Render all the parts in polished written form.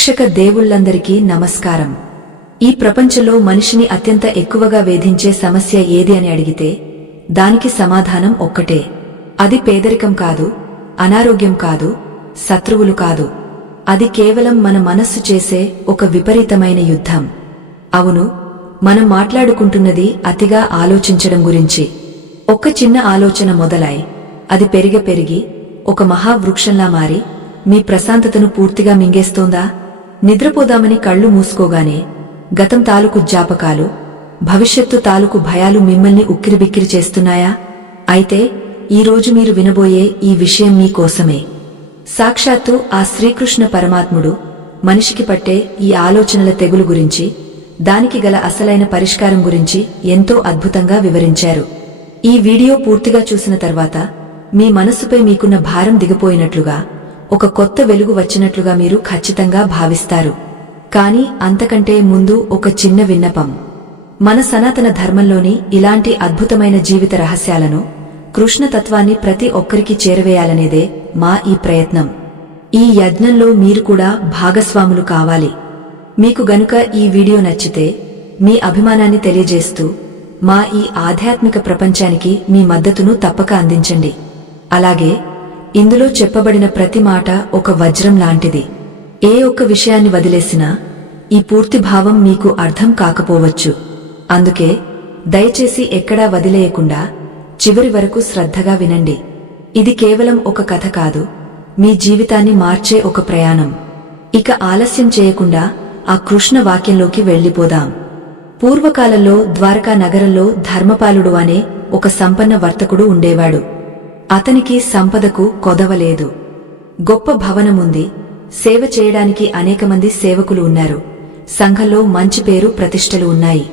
ప్రేక్షక దేవుళ్లందరికీ నమస్కారం. ఈ ప్రపంచంలో మనిషిని అత్యంత ఎక్కువగా వేధించే సమస్య ఏది అని అడిగితే దానికి సమాధానం ఒక్కటే. అది పేదరికం కాదు, అనారోగ్యం కాదు, శత్రువులు కాదు. అది కేవలం మన మనస్సు చేసే ఒక విపరీతమైన యుద్ధం. అవును, మనం మాట్లాడుకుంటున్నది అతిగా ఆలోచించడం గురించి. ఒక్క చిన్న ఆలోచన మొదలై అది పెరిగి ఒక మహావృక్షంలా మారి మీ ప్రశాంతతను పూర్తిగా మింగేస్తోందా? నిద్రపోదామని కళ్ళు మూసుకోగానే గతం తాలూకు జ్ఞాపకాలు, భవిష్యత్తు తాలూకు భయాలు మిమ్మల్ని ఉక్కిరిబిక్కిరి చేస్తున్నాయా? అయితే ఈరోజు మీరు వినబోయే ఈ విషయం మీకోసమే. సాక్షాత్తు ఆ శ్రీకృష్ణ పరమాత్ముడు మనిషికి పట్టే ఈ ఆలోచనల తెగులు గురించి, దానికి గల అసలైన పరిష్కారం గురించి ఎంతో అద్భుతంగా వివరించారు. ఈ వీడియో పూర్తిగా చూసిన తర్వాత మీ మనస్సుపై మీకున్న భారం దిగిపోయినట్లుగా, ఒక కొత్త వెలుగు వచ్చినట్లుగా మీరు ఖచ్చితంగా భావిస్తారు. కానీ అంతకంటే ముందు ఒక చిన్న విన్నపం. మన సనాతన ధర్మంలోని ఇలాంటి అద్భుతమైన జీవిత రహస్యాలను, కృష్ణతత్వాన్ని ప్రతి ఒక్కరికి చేరవేయాలనేదే మా ఈ ప్రయత్నం. ఈ యజ్ఞంలో మీరు కూడా భాగస్వాములు కావాలి. మీకు గనుక ఈ వీడియో నచ్చితే మీ అభిమానాన్ని తెలియజేస్తూ మా ఈ ఆధ్యాత్మిక ప్రపంచానికి మీ మద్దతును తప్పక అందించండి. అలాగే ఇందులో చెప్పబడిన ప్రతి మాట ఒక వజ్రం లాంటిది. ఏ ఒక్క విషయాన్ని వదిలేసినా ఈ పూర్తి భావం మీకు అర్థం కాకపోవచ్చు. అందుకే దయచేసి ఎక్కడా వదిలేయకుండా చివరి వరకు శ్రద్ధగా వినండి. ఇది కేవలం ఒక కథ కాదు, మీ జీవితాన్ని మార్చే ఒక ప్రయాణం. ఇక ఆలస్యం చేయకుండా ఆ కృష్ణ వాక్యంలోకి వెళ్లిపోదాం. పూర్వకాలంలో ద్వారకా నగరంలో ధర్మపాలుడు అనే ఒక సంపన్న వర్తకుడు ఉండేవాడు. అతనికి సంపదకు కొదవలేదు. గొప్ప భవనముంది, సేవ చేయడానికి అనేక మంది సేవకులు ఉన్నారు. సంఘంలో మంచి పేరు ప్రతిష్టలు ఉన్నాయి.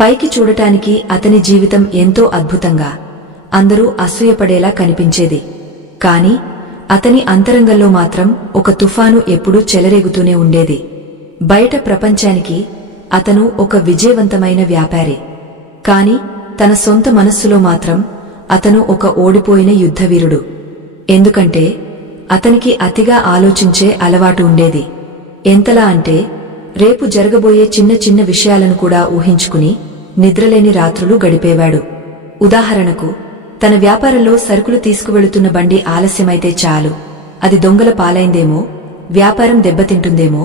పైకి చూడటానికి అతని జీవితం ఎంతో అద్భుతంగా, అందరూ అసూయపడేలా కనిపించేది. కాని అతని అంతరంగంలో మాత్రం ఒక తుఫాను ఎప్పుడూ చెలరేగుతూనే ఉండేది. బయట ప్రపంచానికి అతను ఒక విజయవంతమైన వ్యాపారి. కాని తన సొంత మనస్సులో మాత్రం అతను ఒక ఓడిపోయిన యుద్ధవీరుడు. ఎందుకంటే అతనికి అతిగా ఆలోచించే అలవాటు ఉండేది. ఎంతలా అంటే రేపు జరగబోయే చిన్న చిన్న విషయాలను కూడా ఊహించుకుని నిద్రలేని రాత్రులు గడిపేవాడు. ఉదాహరణకు, తన వ్యాపారంలో సరుకులు తీసుకువెళుతున్న బండి ఆలస్యమైతే చాలు, అది దొంగల పాలైందేమో, వ్యాపారం దెబ్బతింటుందేమో,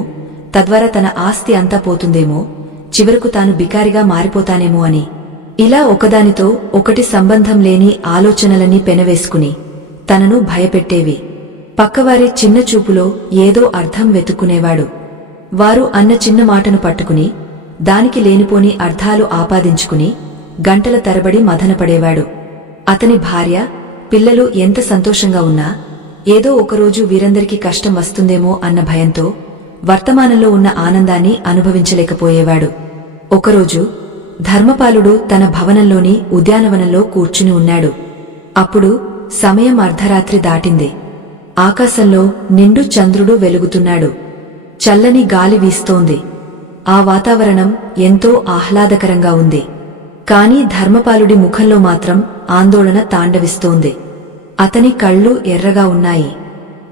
తద్వారా తన ఆస్తి అంతా పోతుందేమో, చివరకు తాను బికారిగా మారిపోతానేమో అని. ఇలా ఒకదానితో ఒకటి సంబంధం లేని ఆలోచనలన్నీ పెనవేసుకుని తనను భయపెట్టేవి. పక్కవారి చిన్న చూపులో ఏదో అర్థం వెతుక్కునేవాడు. వారు అన్న చిన్న మాటను పట్టుకుని దానికి లేనిపోని అర్థాలు ఆపాదించుకుని గంటల తరబడి మదనపడేవాడు. అతని భార్య, పిల్లలు ఎంత సంతోషంగా ఉన్నా ఏదో ఒకరోజు వీరందరికీ కష్టం వస్తుందేమో అన్న భయంతో వర్తమానంలో ఉన్న ఆనందాన్ని అనుభవించలేకపోయేవాడు. ఒకరోజు ధర్మపాలుడు తన భవనంలోని ఉద్యానవనంలో కూర్చుని ఉన్నాడు. అప్పుడు సమయం అర్ధరాత్రి దాటింది. ఆకాశంలో నిండు చంద్రుడు వెలుగుతున్నాడు. చల్లని గాలి వీస్తోంది. ఆ వాతావరణం ఎంతో ఆహ్లాదకరంగా ఉంది. కాని ధర్మపాలుడి ముఖంలో మాత్రం ఆందోళన తాండవిస్తోంది. అతని కళ్ళు ఎర్రగా ఉన్నాయి.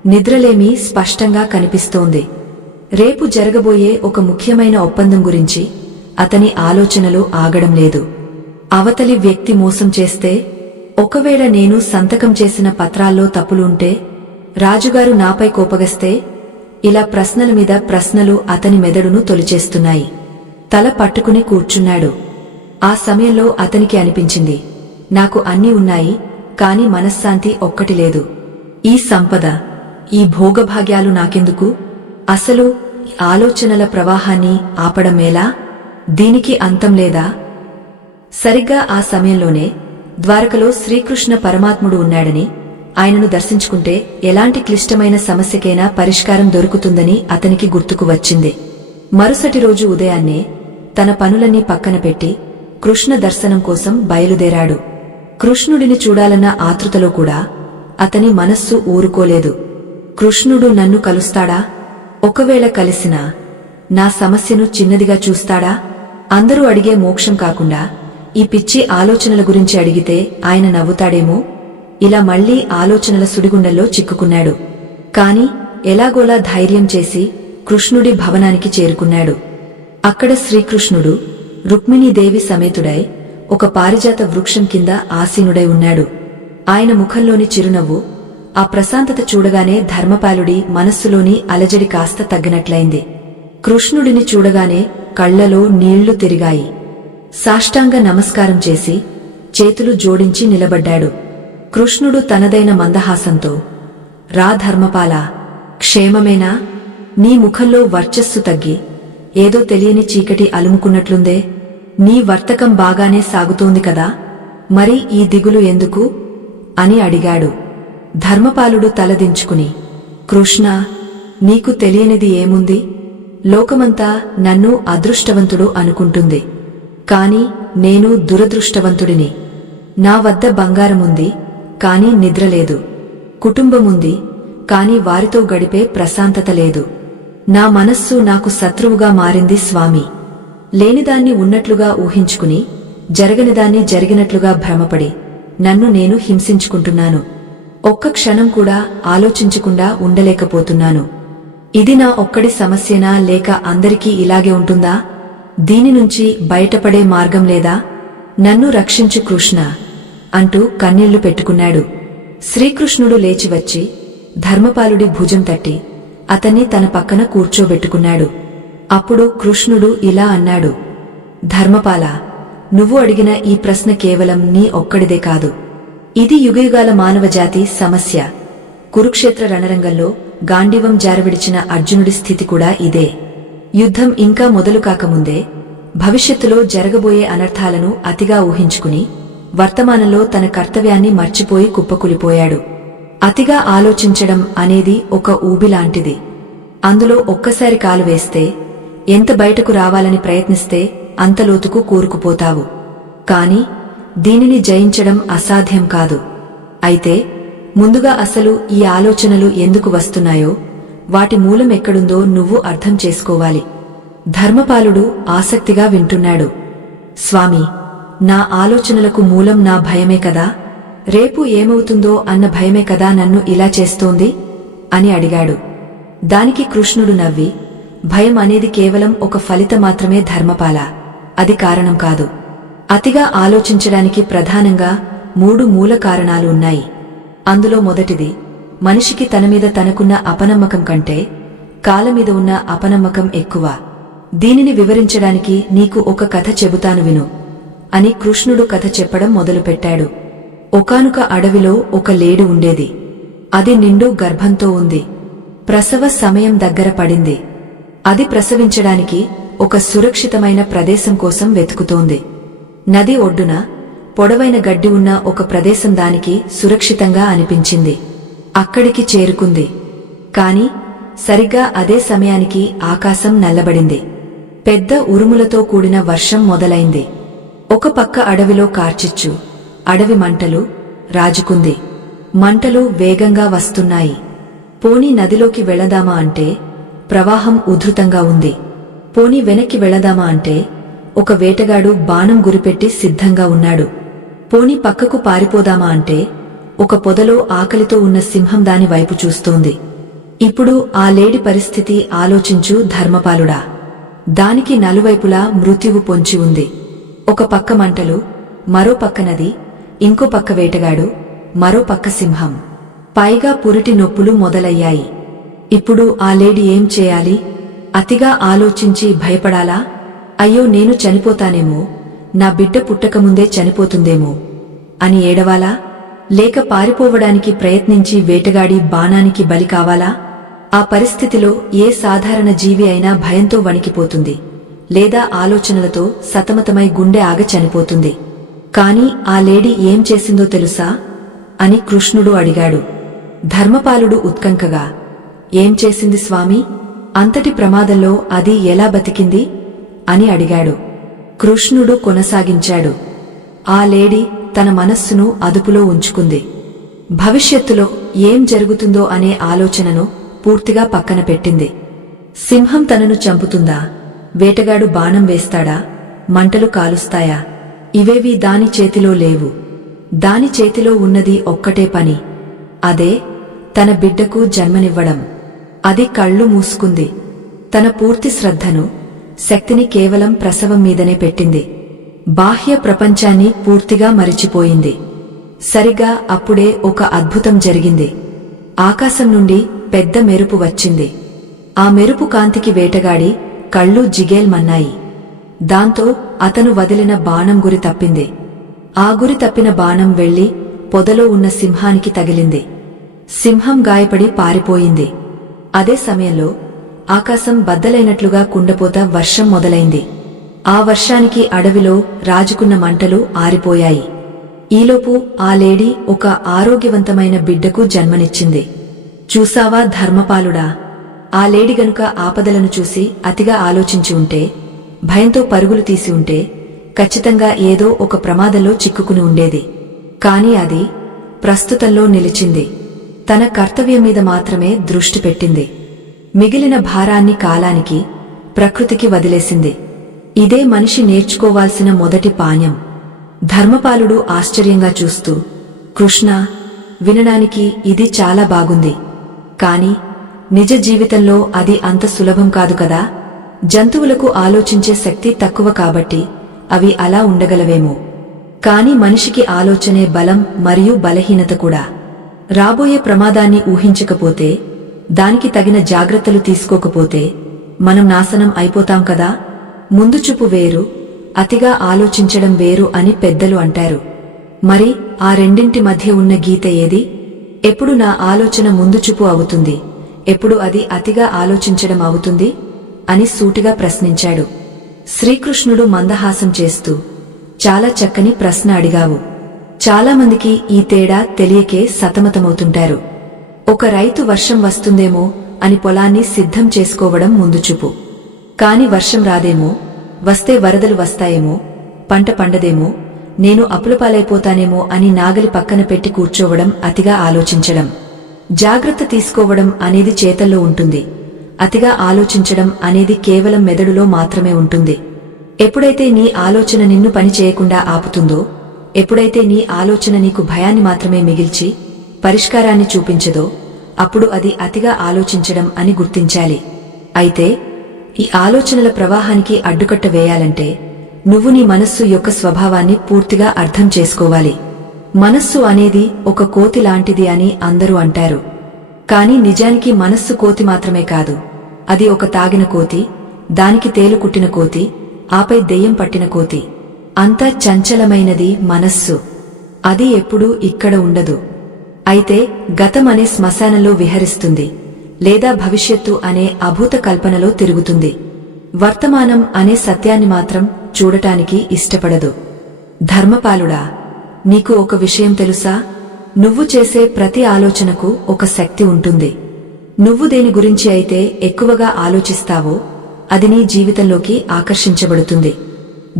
నిద్రలేమి స్పష్టంగా కనిపిస్తోంది. రేపు జరగబోయే ఒక ముఖ్యమైన ఒప్పందం గురించి అతని ఆలోచనలు ఆగడం లేదు. అవతలి వ్యక్తి మోసం చేస్తే, ఒకవేళ నేను సంతకం చేసిన పత్రాల్లో తప్పులుంటే, రాజుగారు నాపై కోపగస్తే, ఇలా ప్రశ్నల మీద ప్రశ్నలు అతని మెదడును తొలిచేస్తున్నాయి. తల పట్టుకుని కూర్చున్నాడు. ఆ సమయంలో అతనికి అనిపించింది, నాకు అన్నీ ఉన్నాయి, కాని మనశ్శాంతి ఒక్కటి లేదు. ఈ సంపద, ఈ భోగభాగ్యాలు నాకెందుకు? అసలు ఆలోచనల ప్రవాహాన్ని ఆపడమేలా? దీనికి అంతం లేదా? సరిగ్గా ఆ సమయంలోనే ద్వారకలో శ్రీకృష్ణ పరమాత్ముడు ఉన్నాడని, ఆయనను దర్శించుకుంటే ఎలాంటి క్లిష్టమైన సమస్యకైనా పరిష్కారం దొరుకుతుందని అతనికి గుర్తుకు వచ్చింది. మరుసటి రోజు ఉదయాన్నే తన పనులన్నీ పక్కన పెట్టి కృష్ణ దర్శనం కోసం బయలుదేరాడు. కృష్ణుడిని చూడాలన్న ఆతృతలో కూడా అతని మనస్సు ఊరుకోలేదు. కృష్ణుడు నన్ను కలుస్తాడా? ఒకవేళ కలిసినా నా సమస్యను చిన్నదిగా చూస్తాడా? అందరూ అడిగే మోక్షం కాకుండా ఈ పిచ్చి ఆలోచనల గురించి అడిగితే ఆయన నవ్వుతాడేమో? ఇలా మళ్లీ ఆలోచనల సుడిగుండంలో చిక్కుకున్నాడు. కాని ఎలాగోలా ధైర్యం చేసి కృష్ణుడి భవనానికి చేరుకున్నాడు. అక్కడ శ్రీకృష్ణుడు రుక్మిణీదేవి సమేతుడై ఒక పారిజాత వృక్షం కింద ఆసీనుడై ఉన్నాడు. ఆయన ముఖంలోని చిరునవ్వు, ఆ ప్రశాంతత చూడగానే ధర్మపాలుడి మనస్సులోని అలజడి కాస్త తగ్గినట్లయింది. కృష్ణుడిని చూడగానే కళ్లలో నీళ్లు తిరిగాయి. సాష్టాంగ నమస్కారం చేసి చేతులు జోడించి నిలబడ్డాడు. కృష్ణుడు తనదైన మందహాసంతో, రా ధర్మపాలా, క్షేమమేనా? నీ ముఖంలో వర్చస్సు తగ్గి ఏదో తెలియని చీకటి అలుముకున్నట్లుందే. నీ వర్తకం బాగానే సాగుతోంది కదా, మరి ఈ దిగులు ఎందుకు అని అడిగాడు. ధర్మపాలుడు తలదించుకుని, కృష్ణా, నీకు తెలియనిది ఏముంది? లోకమంతా నన్ను అదృష్టవంతుడు అనుకుంటుంది, కాని నేను దురదృష్టవంతుడిని. నా వద్ద బంగారముంది, కాని నిద్రలేదు. కుటుంబముంది, కాని వారితో గడిపే ప్రశాంతత లేదు. నా మనస్సు నాకు శత్రువుగా మారింది స్వామి. లేనిదాన్ని ఉన్నట్లుగా ఊహించుకుని, జరగనిదాన్ని జరిగినట్లుగా భ్రమపడి నన్ను నేను హింసించుకుంటున్నాను. ఒక్క క్షణం కూడా ఆలోచించకుండా ఉండలేకపోతున్నాను. ఇది నా ఒక్కడి సమస్యనా, లేక అందరికీ ఇలాగే ఉంటుందా? దీని నుంచి బయటపడే మార్గం లేదా? నన్ను రక్షించు కృష్ణ అంటూ కన్నీళ్లు పెట్టుకున్నాడు. శ్రీకృష్ణుడు లేచివచ్చి ధర్మపాలుడి భుజం తట్టి అతన్ని తన పక్కన కూర్చోబెట్టుకున్నాడు. అప్పుడు కృష్ణుడు ఇలా అన్నాడు, ధర్మపాలా, నువ్వు అడిగిన ఈ ప్రశ్న కేవలం నీ ఒక్కడిదే కాదు. ఇది యుగయుగాల మానవజాతి సమస్య. కురుక్షేత్ర రణరంగంలో గాండివం జారవిడిచిన అర్జునుడి స్థితి కూడా ఇదే. యుద్ధం ఇంకా మొదలు కాకముందే భవిష్యత్తులో జరగబోయే అనర్థాలను అతిగా ఊహించుకుని వర్తమానంలో తన కర్తవ్యాన్ని మర్చిపోయి కుప్పకూలిపోయాడు. అతిగా ఆలోచించడం అనేది ఒక ఊబిలాంటిది. అందులో ఒక్కసారి కాలు వేస్తే ఎంత బయటకు రావాలని ప్రయత్నిస్తే అంత లోతుకు కూరుకుపోతావు. కాని దీనిని జయించడం అసాధ్యం కాదు. అయితే ముందుగా అసలు ఈ ఆలోచనలు ఎందుకు వస్తున్నాయో, వాటి మూలం ఎక్కడుందో నువ్వు అర్థం చేసుకోవాలి. ధర్మపాలుడు ఆసక్తిగా వింటున్నాడు. స్వామి, నా ఆలోచనలకు మూలం నా భయమే కదా? రేపు ఏమవుతుందో అన్న భయమే కదా నన్ను ఇలా చేస్తోంది అని అడిగాడు. దానికి కృష్ణుడు నవ్వి, భయం అనేది కేవలం ఒక ఫలితం మాత్రమే ధర్మపాల, అది కారణం కాదు. అతిగా ఆలోచించడానికి ప్రధానంగా 3 మూల కారణాలు ఉన్నాయి. అందులో మొదటిది, మనిషికి తనమీద తనకున్న అపనమ్మకం కంటే కాలమీద ఉన్న అపనమ్మకం ఎక్కువ. దీనిని వివరించడానికి నీకు ఒక కథ చెబుతాను విను అని కృష్ణుడు కథ చెప్పడం మొదలుపెట్టాడు. ఒకానొక అడవిలో ఒక లేడి ఉండేది. అది నిండు గర్భంతో ఉంది. ప్రసవ సమయం దగ్గర పడింది. అది ప్రసవించడానికి ఒక సురక్షితమైన ప్రదేశం కోసం వెతుకుతోంది. నది ఒడ్డున పొడవైన గడ్డి ఉన్న ఒక ప్రదేశం దానికి సురక్షితంగా అనిపించింది. అక్కడికి చేరుకుంది. కాని సరిగ్గా అదే సమయానికి ఆకాశం నల్లబడింది. పెద్ద ఉరుములతో కూడిన వర్షం మొదలైంది. ఒక పక్క అడవిలో కార్చిచ్చు, అడవి మంటలు రాజుకుంది. మంటలు వేగంగా వస్తున్నాయి. పోనీ నదిలోకి వెళదామా అంటే ప్రవాహం ఉధృతంగా ఉంది. పోనీ వెనక్కి వెళదామా అంటే ఒక వేటగాడు బాణం గురిపెట్టి సిద్ధంగా ఉన్నాడు. పోనీ పక్కకు పారిపోదామా అంటే ఒక పొదలో ఆకలితో ఉన్న సింహం దాని వైపు చూస్తోంది. ఇప్పుడు ఆ లేడి పరిస్థితి ఆలోచించు ధర్మపాలుడా. దానికి నలువైపులా మృత్యువు పొంచి ఉంది. ఒక పక్క మంటలు, మరో పక్క నది, ఇంకో పక్క వేటగాడు, మరో పక్క సింహం. పైగా పురిటి నొప్పులు మొదలయ్యాయి. ఇప్పుడు ఆ లేడి ఏం చేయాలి? అతిగా ఆలోచించి భయపడాలా? అయ్యో, నేను చనిపోతానేమో, నా బిడ్డ పుట్టకముందే చనిపోతుందేమో అని ఏడవాలా? లేక పారిపోవడానికి ప్రయత్నించి వేటగాడి బాణానికి బలి కావాలా? ఆ పరిస్థితిలో ఏ సాధారణ జీవి అయినా భయంతో వణికిపోతుంది, లేదా ఆలోచనలతో సతమతమై గుండె ఆగ చనిపోతుంది. కాని ఆ లేడీ ఏం చేసిందో తెలుసా అని కృష్ణుడు అడిగాడు. ధర్మపాలుడు ఉత్కంఠగా, ఏం చేసింది స్వామి? అంతటి ప్రమాదంలో అది ఎలా బతికింది అని అడిగాడు. కృష్ణుడు కొనసాగించాడు. ఆ లేడీ తన మనస్సును అదుపులో ఉంచుకుంది. భవిష్యత్తులో ఏం జరుగుతుందో అనే ఆలోచనను పూర్తిగా పక్కన పెట్టింది. సింహం తనను చంపుతుందా? వేటగాడు బాణం వేస్తాడా? మంటలు కాలుస్తాయా? ఇవేవీ దాని చేతిలో లేవు. దాని చేతిలో ఉన్నది ఒక్కటే పని, అదే తన బిడ్డకు జన్మనివ్వడం. అది కళ్ళు మూసుకుంది. తన పూర్తి శ్రద్ధను, శక్తిని కేవలం ప్రసవం మీదనే పెట్టింది. బాహ్య ప్రపంచాన్ని పూర్తిగా మరిచిపోయింది. సరిగా అప్పుడే ఒక అద్భుతం జరిగింది. ఆకాశం నుండి పెద్ద మెరుపు వచ్చింది. ఆ మెరుపు కాంతికి వేటగాడి కళ్ళు జిగేల్మన్నాయి. దాంతో అతను వదిలిన బాణం గురి తప్పింది. ఆ గురి తప్పిన బాణం వెళ్లి పొదలో ఉన్న సింహానికి తగిలింది. సింహం గాయపడి పారిపోయింది. అదే సమయంలో ఆకాశం బద్దలైనట్లుగా కుండపోత వర్షం మొదలైంది. ఆ వర్షానికి అడవిలో రాజుకున్న మంటలు ఆరిపోయాయి. ఈలోపు ఆ లేడీ ఒక ఆరోగ్యవంతమైన బిడ్డకు జన్మనిచ్చింది. చూసావా ధర్మపాలుడా, ఆ లేడీ గనుక ఆపదలను చూసి అతిగా ఆలోచించి ఉంటే, భయంతో పరుగులు తీసి ఉంటే ఖచ్చితంగా ఏదో ఒక ప్రమాదంలో చిక్కుకుని ఉండేది. కాని అది ప్రస్తుతంలో నిలిచింది. తన కర్తవ్యం మీద మాత్రమే దృష్టి పెట్టింది. మిగిలిన భారాన్ని కాలానికి, ప్రకృతికి వదిలేసింది. ఇదే మనిషి నేర్చుకోవాల్సిన మొదటి పాఠం. ధర్మపాలుడు ఆశ్చర్యంగా చూస్తూ, కృష్ణ, వినడానికి ఇది చాలా బాగుంది. కాని నిజ జీవితంలో అది అంత సులభం కాదు కదా. జంతువులకు ఆలోచించే శక్తి తక్కువ కాబట్టి అవి అలా ఉండగలవేమో. కాని మనిషికి ఆలోచనే బలం మరియు బలహీనత కూడా. రాబోయే ప్రమాదాన్ని ఊహించకపోతే, దానికి తగిన జాగ్రత్తలు తీసుకోకపోతే మనం నాశనం అయిపోతాం కదా. ముందుచూపు వేరు, అతిగా ఆలోచించడం వేరు అని పెద్దలు అంటారు. మరి ఆ రెండింటి మధ్య ఉన్న గీత ఏది? ఎప్పుడు నా ఆలోచన ముందుచూపు అవుతుంది, ఎప్పుడు అది అతిగా ఆలోచించడం అవుతుంది అని సూటిగా ప్రశ్నించాడు. శ్రీకృష్ణుడు మందహాసం చేస్తూ, చాలా చక్కని ప్రశ్న అడిగావు. చాలామందికి ఈ తేడా తెలియకే సతమతమవుతుంటారు. ఒక రైతు వర్షం వస్తుందేమో అని పొలాన్ని సిద్ధం చేసుకోవడం ముందుచూపు. కాని వర్షం రాదేమో, వస్తే వరదలు వస్తాయేమో, పంట పండదేమో, నేను అప్పులపాలైపోతానేమో అని నాగలి పక్కన పెట్టి కూర్చోవడం అతిగా ఆలోచించడం. జాగ్రత్త తీసుకోవడం అనేది చేతల్లో ఉంటుంది. అతిగా ఆలోచించడం అనేది కేవలం మెదడులో మాత్రమే ఉంటుంది. ఎప్పుడైతే నీ ఆలోచన నిన్ను పని చేయకుండా ఆపుతుందో, ఎప్పుడైతే నీ ఆలోచన నీకు భయాన్ని మాత్రమే మిగిల్చి పరిష్కారాన్ని చూపించదో, అప్పుడు అది అతిగా ఆలోచించడం అని గుర్తించాలి. అయితే ఈ ఆలోచనల ప్రవాహానికి అడ్డుకట్ట వేయాలంటే నువ్వు నీ మనస్సు యొక్క స్వభావాన్ని పూర్తిగా అర్థం చేసుకోవాలి. మనస్సు అనేది ఒక కోతి లాంటిది అని అందరూ అంటారు. కాని నిజానికి మనస్సు కోతి మాత్రమే కాదు. అది ఒక తాగిన కోతి, దానికి తేలు కుట్టిన కోతి, ఆపై దెయ్యం పట్టిన కోతి. అంత చంచలమైనది మనస్సు. అది ఎప్పుడూ ఇక్కడ ఉండదు. అయితే గతం అనే శ్మశానంలో విహరిస్తుంది, లేదా భవిష్యత్తు అనే అభూత కల్పనలో తిరుగుతుంది. వర్తమానం అనే సత్యాన్ని మాత్రం చూడటానికి ఇష్టపడదు. ధర్మపాలుడా, నీకు ఒక విషయం తెలుసా? నువ్వు చేసే ప్రతి ఆలోచనకు ఒక శక్తి ఉంటుంది. నువ్వు దేని గురించి అయితే ఎక్కువగా ఆలోచిస్తావో అది నీ జీవితంలోకి ఆకర్షించబడుతుంది.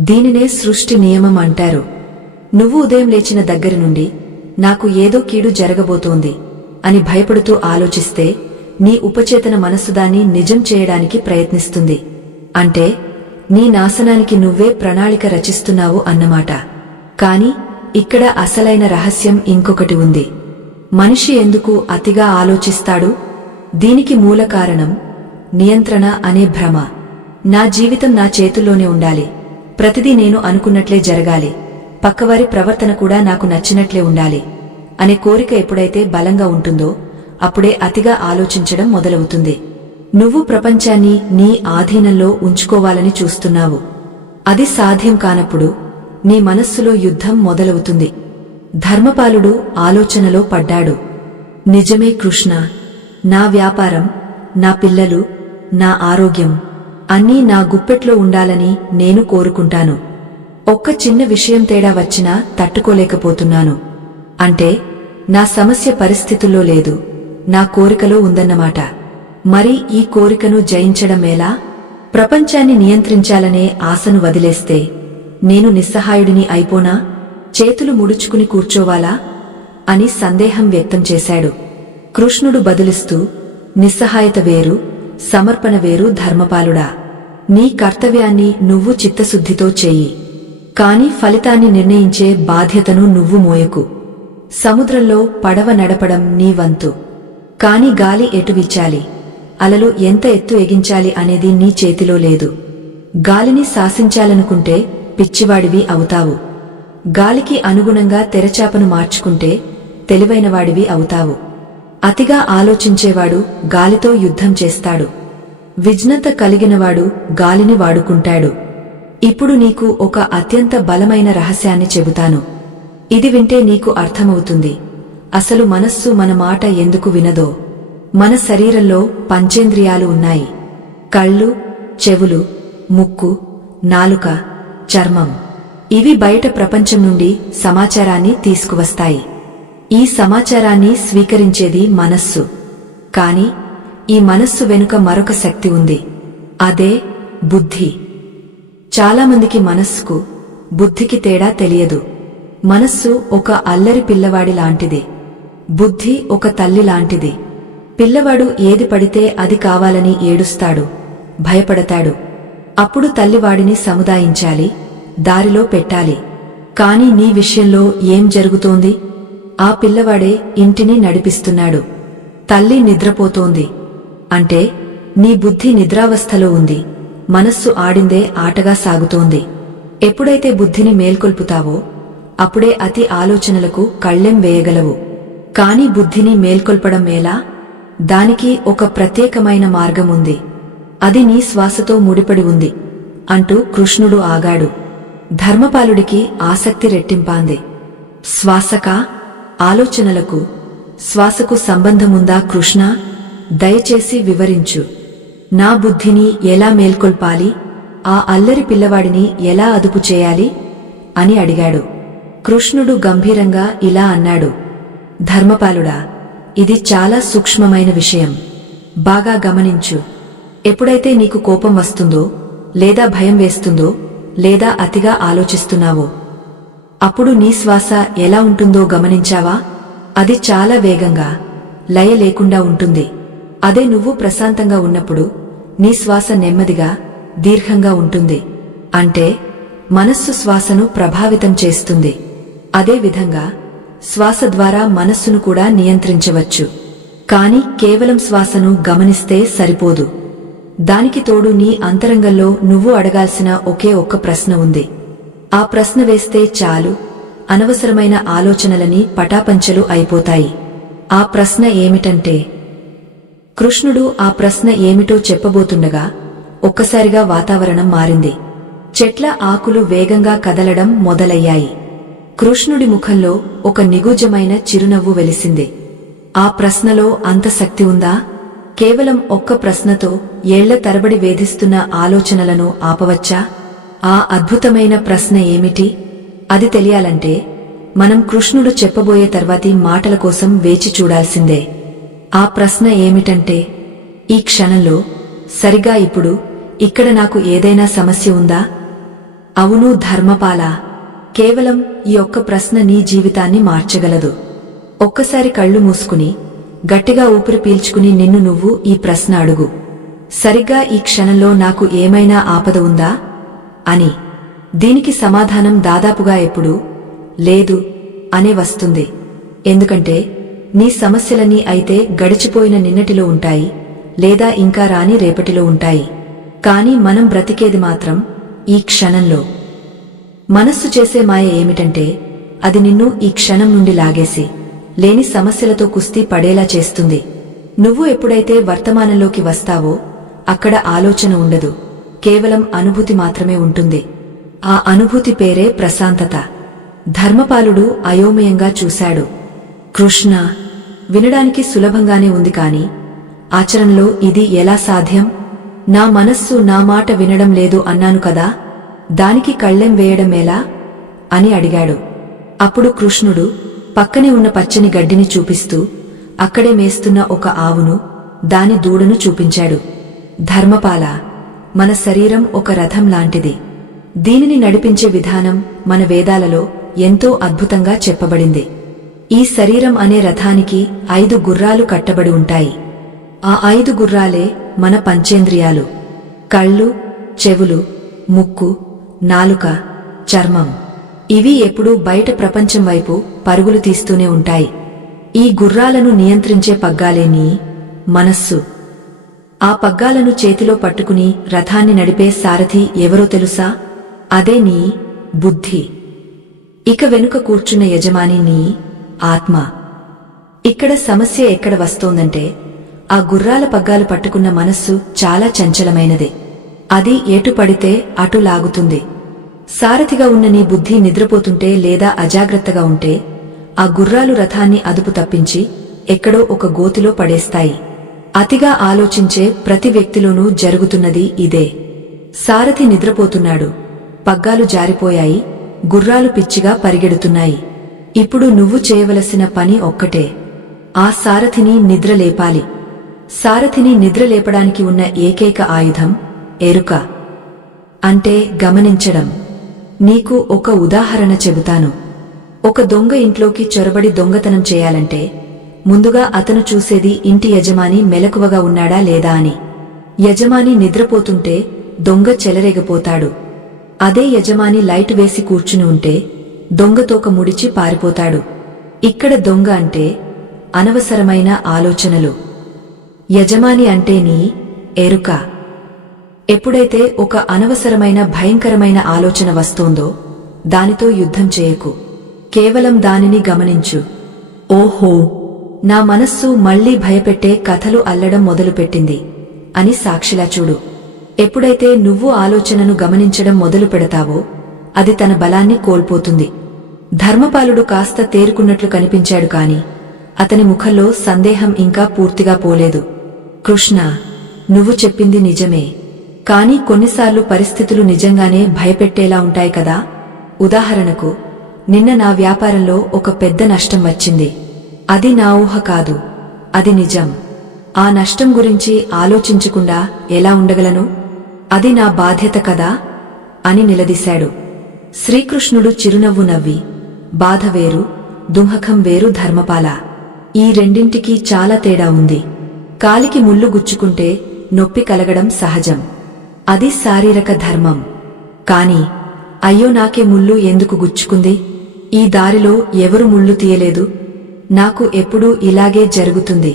దీనినే సృష్టి నియమం అంటారు. నువ్వు ఉదయం లేచిన దగ్గరి నుండి నాకు ఏదో కీడు జరగబోతోంది అని భయపడుతూ ఆలోచిస్తే నీ ఉపచేతన మనస్సు దాన్ని నిజం చేయడానికి ప్రయత్నిస్తుంది. అంటే నీ నాశనానికి నువ్వే ప్రణాళిక రచిస్తున్నావు అన్నమాట. కాని ఇక్కడ అసలైన రహస్యం ఇంకొకటి ఉంది. మనిషి ఎందుకు అతిగా ఆలోచిస్తాడు? దీనికి మూల కారణం నియంత్రణ అనే భ్రమ. నా జీవితం నా చేతుల్లోనే ఉండాలి, ప్రతిదీ నేను అనుకున్నట్లే జరగాలి, పక్కవారి ప్రవర్తన కూడా నాకు నచ్చినట్లే ఉండాలి అనే కోరిక ఎప్పుడైతే బలంగా ఉంటుందో అప్పుడే అతిగా ఆలోచించడం మొదలవుతుంది. నువ్వు ప్రపంచాన్ని నీ ఆధీనంలో ఉంచుకోవాలని చూస్తున్నావు. అది సాధ్యం కానప్పుడు నీ మనస్సులో యుద్ధం మొదలవుతుంది. ధర్మపాలుడు ఆలోచనలో పడ్డాడు. నిజమే కృష్ణ, నా వ్యాపారం, నా పిల్లలు, నా ఆరోగ్యం అన్నీ నా గుప్పెట్లో ఉండాలని నేను కోరుకుంటాను. ఒక్క చిన్న విషయం తేడా వచ్చినా తట్టుకోలేకపోతున్నాను. అంటే నా సమస్య పరిస్థితుల్లో లేదు, నా కోరికలో ఉందన్నమాట. మరి ఈ కోరికను జయించడం ఎలా? ప్రపంచాన్ని నియంత్రించాలనే ఆశను వదిలేస్తే నేను నిస్సహాయుడిని అయిపోనా? చేతులు ముడుచుకుని కూర్చోవాలా అని సందేహం వ్యక్తం చేశాడు. కృష్ణుడు బదులిస్తూ, నిస్సహాయత వేరు, సమర్పణ వేరు ధర్మపాలుడా. నీ కర్తవ్యాన్ని నువ్వు చిత్తశుద్ధితో చెయ్యి, కాని ఫలితాన్ని నిర్ణయించే బాధ్యతను నువ్వు మోయకు. సముద్రంలో పడవ నడపడం నీ వంతు, కాని గాలి ఎటు వీచాలి అలలు ఎంత ఎత్తు ఎగించాలి అనేది నీ చేతిలో లేదు. గాలిని శాసించాలనుకుంటే పిచ్చివాడివి అవుతావు. గాలికి అనుగుణంగా తెరచాపను మార్చుకుంటే తెలివైనవాడివి అవుతావు. అతిగా ఆలోచించేవాడు గాలితో యుద్ధం చేస్తాడు. విజ్ఞత కలిగినవాడు గాలిని వాడుకుంటాడు. ఇప్పుడు నీకు ఒక అత్యంత బలమైన రహస్యాన్ని చెబుతాను. ఇది వింటే నీకు అర్థమవుతుంది అసలు మనస్సు మన మాట ఎందుకు వినదో. మన శరీరంలో పంచేంద్రియాలు ఉన్నాయి. కళ్ళు, చెవులు, ముక్కు, నాలుక, చర్మం. ఇవి బయట ప్రపంచం నుండి సమాచారాన్ని తీసుకువస్తాయి. ఈ సమాచారాన్ని స్వీకరించేది మనస్సు. కాని ఈ మనస్సు వెనుక మరొక శక్తి ఉంది. అదే బుద్ధి. చాలామందికి మనస్సుకు బుద్ధికి తేడా తెలియదు. మనస్సు ఒక అల్లరి పిల్లవాడి లాంటిది. బుద్ధి ఒక తల్లి లాంటిది. పిల్లవాడు ఏది పడితే అది కావాలని ఏడుస్తాడు, భయపడతాడు. అప్పుడు తల్లివాడిని సముదాయించాలి, దారిలో పెట్టాలి. కాని నీ విషయంలో ఏం జరుగుతోంది? ఆ పిల్లవాడే ఇంటిని నడిపిస్తున్నాడు. తల్లి నిద్రపోతోంది. అంటే నీ బుద్ధి నిద్రావస్థలో ఉంది. మనస్సు ఆడిందే ఆటగా సాగుతోంది. ఎప్పుడైతే బుద్ధిని మేల్కొల్పుతావో అప్పుడే అతి ఆలోచనలకు కళ్ళెం వేయగలవు. కాని బుద్ధిని మేల్కొల్పడం ఎలా? దానికి ఒక ప్రత్యేకమైన మార్గం ఉంది. అది నీ శ్వాసతో ముడిపడి ఉంది అంటూ కృష్ణుడు ఆగాడు. ధర్మపాలుడికి ఆసక్తి రెట్టింపాంది. శ్వాసకా, ఆలోచనలకు, శ్వాసకు సంబంధముందా కృష్ణ? దయచేసి వివరించు. నా బుద్ధిని ఎలా మేల్కొల్పాలి? ఆ అల్లరి పిల్లవాడిని ఎలా అదుపు చేయాలి అని అడిగాడు. కృష్ణుడు గంభీరంగా ఇలా అన్నాడు. ధర్మపాలుడా, ఇది చాలా సూక్ష్మమైన విషయం. బాగా గమనించు. ఎప్పుడైతే నీకు కోపం వస్తుందో, లేదా భయం వేస్తుందో, లేదా అతిగా ఆలోచిస్తున్నావో అప్పుడు నీ శ్వాస ఎలా ఉంటుందో గమనించావా? అది చాలా వేగంగా, లయ లేకుండా ఉంటుంది. అదే నువ్వు ప్రశాంతంగా ఉన్నప్పుడు నీ శ్వాస నెమ్మదిగా, దీర్ఘంగా ఉంటుంది. అంటే మనస్సు శ్వాసను ప్రభావితం చేస్తుంది. అదే విధంగా శ్వాస ద్వారా మనస్సును కూడా నియంత్రించవచ్చు. కాని కేవలం శ్వాసను గమనిస్తే సరిపోదు. దానికి తోడు నీ అంతరంగంలో నువ్వు అడగాల్సిన ఒకే ఒక్క ప్రశ్న ఉంది. ఆ ప్రశ్న వేస్తే చాలు, అనవసరమైన ఆలోచనలని పటాపంచలు అయిపోతాయి. ఆ ప్రశ్న ఏమిటంటే, కృష్ణుడు ఆ ప్రశ్న ఏమిటో చెప్పబోతుండగా ఒక్కసారిగా వాతావరణం మారింది. చెట్ల ఆకులు వేగంగా కదలడం మొదలయ్యాయి. కృష్ణుడి ముఖంలో ఒక నిగూజమైన చిరునవ్వు వెలిసింది. ఆ ప్రశ్నలో అంత శక్తి ఉందా? కేవలం ఒక్క ప్రశ్నతో ఏళ్ల తరబడి వేధిస్తున్న ఆలోచనలను ఆపవచ్చా? ఆ అద్భుతమైన ప్రశ్న ఏమిటి? అది తెలియాలంటే మనం కృష్ణుడు చెప్పబోయే తర్వాతి మాటల కోసం వేచి చూడాల్సిందే. ఆ ప్రశ్న ఏమిటంటే, ఈ క్షణంలో, సరిగా ఇప్పుడు, ఇక్కడ నాకు ఏదైనా సమస్య ఉందా? అవును ధర్మపాలా, కేవలం ఈ ఒక్క ప్రశ్న నీ జీవితాన్ని మార్చగలదు. ఒక్కసారి కళ్ళు మూసుకుని గట్టిగా ఊపిరి పీల్చుకుని నిన్ను నువ్వు ఈ ప్రశ్న అడుగు. సరిగ్గా ఈ క్షణంలో నాకు ఏమైనా ఆపద ఉందా అని. దీనికి సమాధానం దాదాపుగా ఎప్పుడూ లేదు అనే వస్తుంది. ఎందుకంటే నీ సమస్యలన్నీ అయితే గడిచిపోయిన నిన్నటిలో ఉంటాయి, లేదా ఇంకా రాని రేపటిలో ఉంటాయి. కాని మనం బ్రతికేది మాత్రం ఈ క్షణంలో. మనస్సు చేసే మాయ ఏమిటంటే, అది నిన్ను ఈ క్షణం నుండి లాగేసి లేని సమస్యలతో కుస్తీ పడేలా చేస్తుంది. నువ్వు ఎప్పుడైతే వర్తమానంలోకి వస్తావో అక్కడ ఆలోచన ఉండదు, కేవలం అనుభూతి మాత్రమే ఉంటుంది. ఆ అనుభూతి పేరే ప్రశాంతత. ధర్మపాలుడు అయోమయంగా చూశాడు. కృష్ణ, వినడానికి సులభంగానే ఉంది కాని ఆచరణలో ఇది ఎలా సాధ్యం? నా మనస్సు నా మాట వినడం లేదు అన్నాను కదా, దానికి కళ్ళెం వేయడమేలా అని అడిగాడు. అప్పుడు కృష్ణుడు పక్కనే ఉన్న పచ్చని గడ్డిని చూపిస్తూ అక్కడే మేస్తున్న ఒక ఆవును, దాని దూడను చూపించాడు. ధర్మపాల, మన శరీరం ఒక రథం లాంటిది. దీనిని నడిపించే విధానం మన వేదాలలో ఎంతో అద్భుతంగా చెప్పబడింది. ఈ శరీరం అనే రథానికి 5 గుర్రాలు కట్టబడి ఉంటాయి. ఆ 5 గుర్రాలే మన పంచేంద్రియాలు: కళ్ళు, చెవులు, ముక్కు, నాలుక, చర్మం. ఇవి ఎప్పుడూ బయట ప్రపంచం వైపు పరుగులు తీస్తూనే ఉంటాయి. ఈ గుర్రాలను నియంత్రించే పగ్గాలే నీ మనస్సు. ఆ పగ్గాలను చేతిలో పట్టుకుని రథాన్ని నడిపే సారథి ఎవరో తెలుసా? అదే నీ బుద్ధి. ఇక వెనుక కూర్చున్న యజమాని నీ ఆత్మ. ఇక్కడ సమస్య ఎక్కడ వస్తోందంటే, ఆ గుర్రాల పగ్గాలు పట్టుకున్న మనస్సు చాలా చంచలమైనదే. అది ఎటు పడితే అటు లాగుతుంది. సారథిగా ఉన్న నీ బుద్ధి నిద్రపోతుంటే లేదా అజాగ్రత్తగా ఉంటే ఆ గుర్రాలు రథాన్ని అదుపు తప్పించి ఎక్కడో ఒక గోతిలో పడేస్తాయి. అతిగా ఆలోచించే ప్రతి వ్యక్తిలోనూ జరుగుతున్నది ఇదే. సారథి నిద్రపోతున్నాడు, పగ్గాలు జారిపోయాయి, గుర్రాలు పిచ్చిగా పరిగెడుతున్నాయి. ఇప్పుడు నువ్వు చేయవలసిన పని ఒక్కటే, ఆ సారథిని నిద్రలేపాలి. సారథిని నిద్రలేపడానికి ఉన్న ఏకైక ఆయుధం ఎరుక, అంటే గమనించడం. నీకు ఒక ఉదాహరణ చెబుతాను. ఒక దొంగ ఇంట్లోకి చొరబడి దొంగతనం చేయాలంటే ముందుగా అతను చూసేది ఇంటి యజమాని మెలకువగా ఉన్నాడా లేదా అని. యజమాని నిద్రపోతుంటే దొంగ చెలరేగపోతాడు. అదే యజమాని లైట్ వేసి కూర్చుని ఉంటే దొంగతోక ముడిచి పారిపోతాడు. ఇక్కడ దొంగ అంటే అనవసరమైన ఆలోచనలు, యజమాని అంటే నీ ఎరుక. ఎప్పుడైతే ఒక అనవసరమైన భయంకరమైన ఆలోచన వస్తోందో దానితో యుద్ధం చేయకు, కేవలం దానిని గమనించు. ఓహో, నా మనస్సు మళ్లీ భయపెట్టే కథలు అల్లడం మొదలుపెట్టింది అని సాక్షిలా చూడు. ఎప్పుడైతే నువ్వు ఆలోచనను గమనించడం మొదలు పెడతావో అది తన బలాన్ని కోల్పోతుంది. ధర్మపాలుడు కాస్త తేరుకున్నట్లు కనిపించాడు కాని అతని ముఖంలో సందేహం ఇంకా పూర్తిగా పోలేదు. కృష్ణ, నువ్వు చెప్పింది నిజమే, కాని కొన్నిసార్లు పరిస్థితులు నిజంగానే భయపెట్టేలా ఉంటాయి కదా. ఉదాహరణకు, నిన్న నా వ్యాపారంలో ఒక పెద్ద నష్టం వచ్చింది. అది నా ఊహ కాదు, అది నిజం. ఆ నష్టం గురించి ఆలోచించకుండా ఎలా ఉండగలను? అది నా బాధ్యత కదా అని నిలదీశాడు. శ్రీకృష్ణుడు చిరునవ్వు నవ్వి, బాధ వేరు, దుంహకం వేరు ధర్మపాల. ఈ రెండింటికీ చాలా తేడా ఉంది. కాలికి ముళ్ళు గుచ్చుకుంటే నొప్పి కలగడం సహజం, అది శారీరక ధర్మం. కాని అయ్యో నాకే ముళ్ళు ఎందుకు గుచ్చుకుంది, ఈ దారిలో ఎవరు ముళ్ళు తీయలేదు, నాకు ఎప్పుడూ ఇలాగే జరుగుతుంది,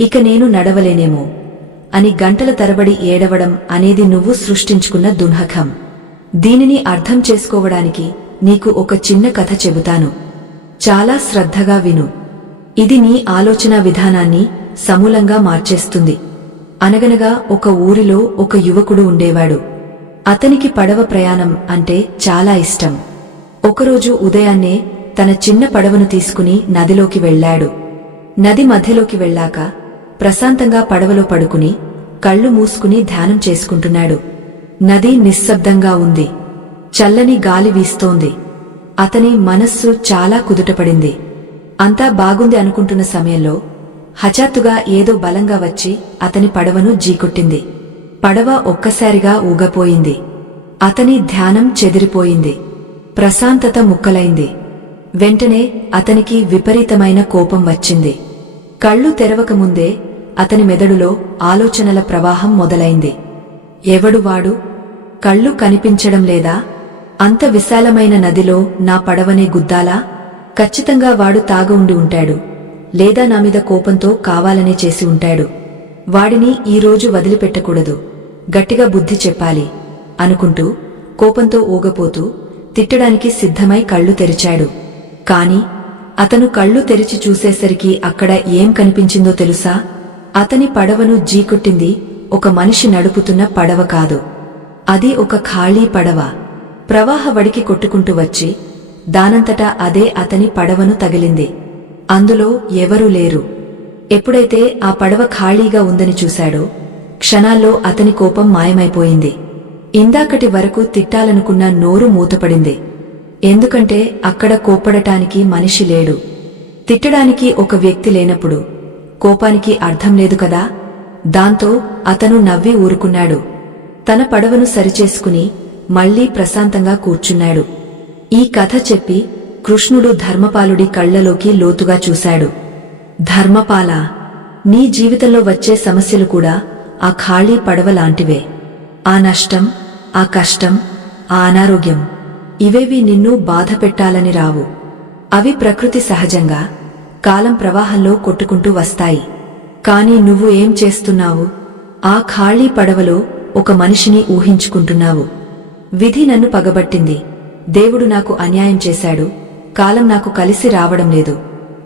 ఇక నేను నడవలేనేమో అని గంటల తరబడి ఏడవడం అనేది నువ్వు సృష్టించుకున్న దుంహకం. దీనిని అర్థం చేసుకోవడానికి నీకు ఒక చిన్న కథ చెబుతాను. చాలా శ్రద్ధగా విను. ఇది నీ ఆలోచనా విధానాన్ని సమూలంగా మార్చేస్తుంది. అనగనగా ఒక ఊరిలో ఒక యువకుడు ఉండేవాడు. అతనికి పడవ ప్రయాణం అంటే చాలా ఇష్టం. ఒకరోజు ఉదయాన్నే తన చిన్న పడవను తీసుకుని నదిలోకి వెళ్లాడు. నది మధ్యలోకి వెళ్లాక ప్రశాంతంగా పడవలో పడుకుని కళ్ళు మూసుకుని ధ్యానం చేసుకుంటున్నాడు. నది నిశ్శబ్దంగా ఉంది. చల్లని గాలి వీస్తోంది. అతని మనస్సు చాలా కుదుటపడింది. అంతా బాగుంది అనుకుంటున్న సమయంలో హఠాత్తుగా ఏదో బలంగా వచ్చి అతని పడవను జీకొట్టింది. పడవ ఒక్కసారిగా ఊగపోయింది. అతని ధ్యానం చెదిరిపోయింది. ప్రశాంతత ముక్కలైంది. వెంటనే అతనికి విపరీతమైన కోపం వచ్చింది. కళ్ళు తెరవకముందే అతని మెదడులో ఆలోచనల ప్రవాహం మొదలైంది. ఎవడు వాడు? కళ్ళు కనిపించడం లేదా? అంత విశాలమైన నదిలో నా పడవనే గుద్దాలా? ఖచ్చితంగా వాడు తాగ ఉండి ఉంటాడు, లేదా నా మీద కోపంతో కావాలనే చేసి ఉంటాడు. వాడిని ఈరోజు వదిలిపెట్టకూడదు, గట్టిగా బుద్ధి చెప్పాలి అనుకుంటూ కోపంతో ఊగపోతూ తిట్టడానికి సిద్ధమై కళ్ళు తెరిచాడు. కాని అతను కళ్ళు తెరిచి చూసేసరికి అక్కడ ఏం కనిపించిందో తెలుసా? అతని పడవను జీకొట్టింది ఒక మనిషి నడుపుతున్న పడవ కాదు. అది ఒక ఖాళీ పడవ. ప్రవాహ వడికి కొట్టుకుంటూ వచ్చి దానంతటా అదే అతని పడవను తగిలింది. అందులో ఎవరూ లేరు. ఎప్పుడైతే ఆ పడవ ఖాళీగా ఉందని చూశాడో క్షణాల్లో అతని కోపం మాయమైపోయింది. ఇందాకటి వరకు తిట్టాలనుకున్న నోరు మూతపడింది. ఎందుకంటే అక్కడ కోప్పడటానికి మనిషి లేడు. తిట్టడానికి ఒక వ్యక్తి లేనప్పుడు కోపానికి అర్థం లేదు కదా. దాంతో అతను నవ్వి ఊరుకున్నాడు. తన పడవను సరిచేసుకుని మళ్లీ ప్రశాంతంగా కూర్చున్నాడు. ఈ కథ చెప్పి కృష్ణుడు ధర్మపాలుడి కళ్లలోకి లోతుగా చూశాడు. ధర్మపాల, నీ జీవితంలో వచ్చే సమస్యలు కూడా ఆ ఖాళీ పడవ లాంటివే. ఆ నష్టం, ఆ కష్టం, ఆ అనారోగ్యం ఇవేవి నిన్ను బాధ పెట్టాలని రావు. అవి ప్రకృతి సహజంగా కాలం ప్రవాహంలో కొట్టుకుంటూ వస్తాయి. కాని నువ్వు ఏం చేస్తున్నావు? ఆ ఖాళీ పడవలో ఒక మనిషిని ఊహించుకుంటున్నావు. విధి నన్ను పగబట్టింది, దేవుడు నాకు అన్యాయం చేశాడు, కాలం నాకు కలిసి రావడం లేదు